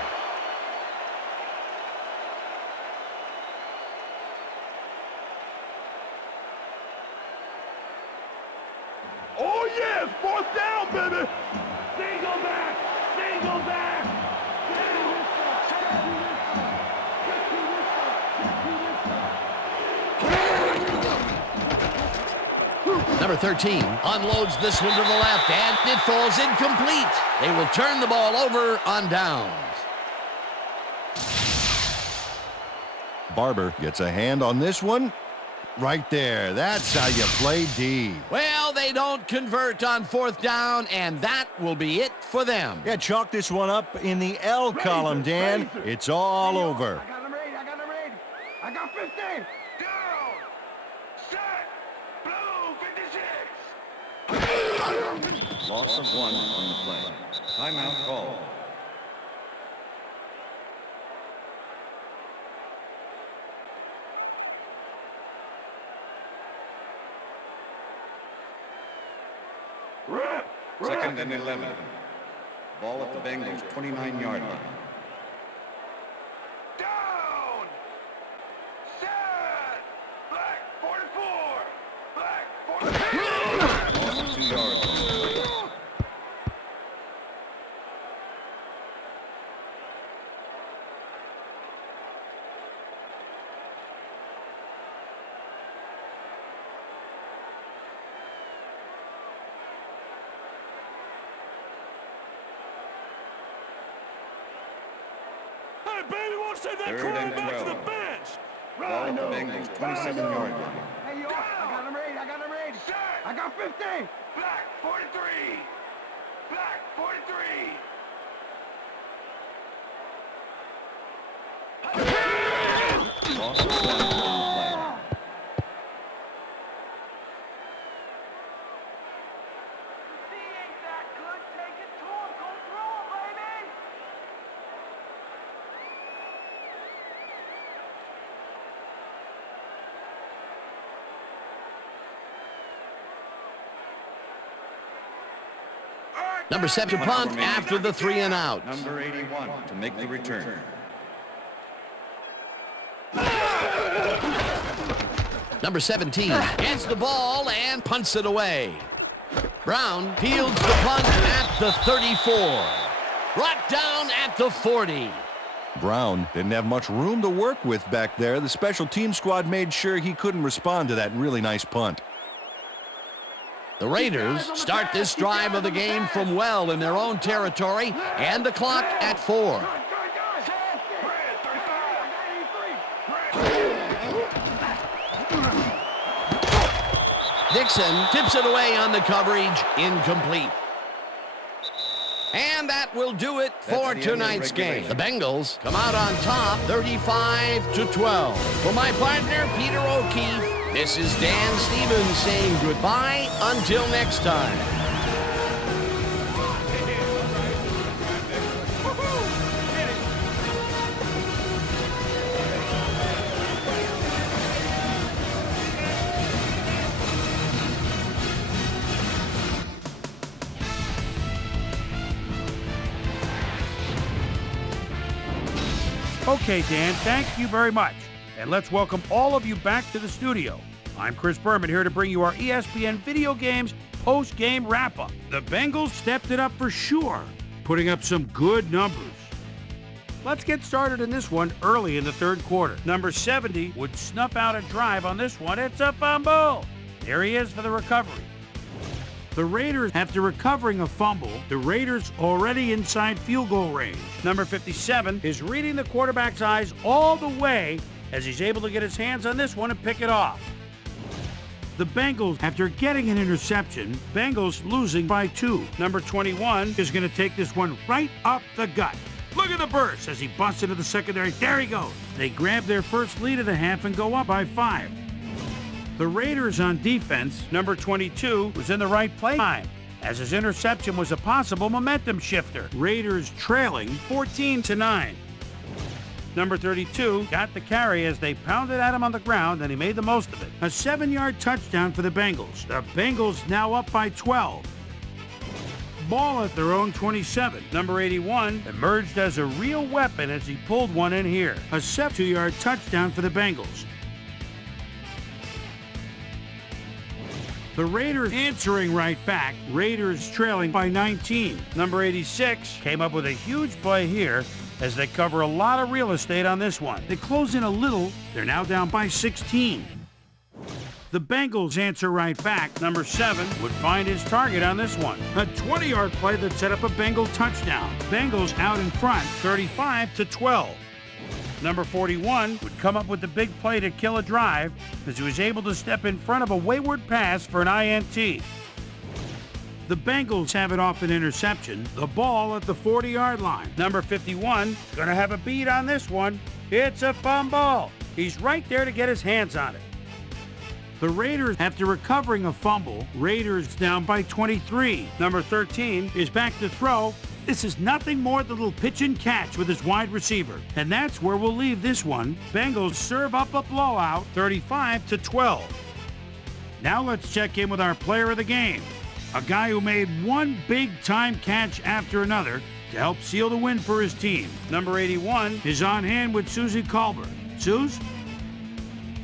Oh, yes! Fourth down, baby! Single back! Single back! Number 13 unloads this one to the left, and it falls incomplete. They will turn the ball over on downs. Barber gets a hand on this one. Right there. That's how you play D. Well, they don't convert on fourth down, and that will be it for them. Yeah, chalk this one up in the L column, Dan. It's all over. I got number 8. I got number 8. I got 15. Down! Set! Blue 56! Loss of 1 on the play. Timeout call. Second and 11. Ball at the Bengals, 29-yard line. Down! Set! Black 44! Black 44! Loss of 2 yards. baby. Won't send that 3rd and quarterback to the 12. bench. Ball at the Bengals, 27-yard line. Hey, yo, I got him ready. I got 15. Black 43. Black 43. Loss of 1 on the play. Number 7 to punt after the 3 and out. Number 81 to make the return. Number 17 gets the ball and punts it away. Brown fields the punt at the 34. Brought down at the 40. Brown didn't have much room to work with back there. The special team squad made sure he couldn't respond to that really nice punt. The Raiders start this drive of the game from well in their own territory, and the clock at 4. Dixon tips it away on the coverage, incomplete. And that will do it for tonight's game. The Bengals come out on top, 35-12. For my partner, Peter O'Keefe, this is Dan Stevens saying goodbye until next time. Okay, Dan, thank you very much. And let's welcome all of you back to the studio. I'm Chris Berman here to bring you our ESPN Video Games post-game wrap-up. The Bengals stepped it up for sure, putting up some good numbers. Let's get started in this one early in the third quarter. Number 70 would snuff out a drive on this one. It's a fumble. There he is for the recovery. The Raiders, after recovering a fumble, the Raiders already inside field goal range. Number 57 is reading the quarterback's eyes all the way as he's able to get his hands on this one and pick it off. The Bengals, after getting an interception, Bengals losing by 2. Number 21 is going to take this one right up the gut. Look at the burst as he busts into the secondary. There he goes. They grab their first lead of the half and go up by 5. The Raiders on defense, number 22, was in the right play time, as his interception was a possible momentum shifter. Raiders trailing 14-9. Number 32 got the carry as they pounded at him on the ground, and he made the most of it. A 7-yard touchdown for the Bengals. The Bengals now up by 12. Ball at their own 27. Number 81 emerged as a real weapon as he pulled one in here. A 72-yard touchdown for the Bengals. The Raiders answering right back. Raiders trailing by 19. Number 86 came up with a huge play here as they cover a lot of real estate on this one. They close in a little. They're now down by 16. The Bengals answer right back. Number 7 would find his target on this one. A 20-yard play that set up a Bengal touchdown. Bengals out in front, 35-12. Number 41 would come up with the big play to kill a drive as he was able to step in front of a wayward pass for an INT. The Bengals have it off an interception. The ball at the 40-yard line. Number 51 going to have a beat on this one. It's a fumble. He's right there to get his hands on it. The Raiders, after recovering a fumble, Raiders down by 23. Number 13 is back to throw. This is nothing more than a little pitch and catch with his wide receiver. And that's where we'll leave this one. Bengals serve up a blowout, 35-12. Now let's check in with our player of the game. A guy who made one big-time catch after another to help seal the win for his team. Number 81 is on hand with Susie Colbert. Suze?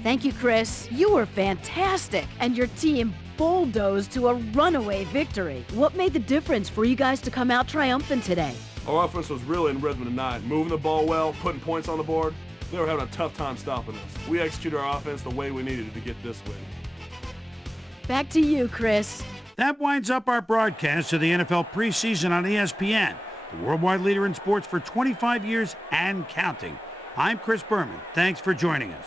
Thank you, Chris. You were fantastic, and your team bulldozed to a runaway victory. What made the difference for you guys to come out triumphant today? Our offense was really in rhythm tonight, moving the ball well, putting points on the board. They were having a tough time stopping us. We executed our offense the way we needed to get this win. Back to you, Chris. That winds up our broadcast of the NFL preseason on ESPN. the worldwide leader in sports for 25 years and counting. I'm Chris Berman. Thanks for joining us.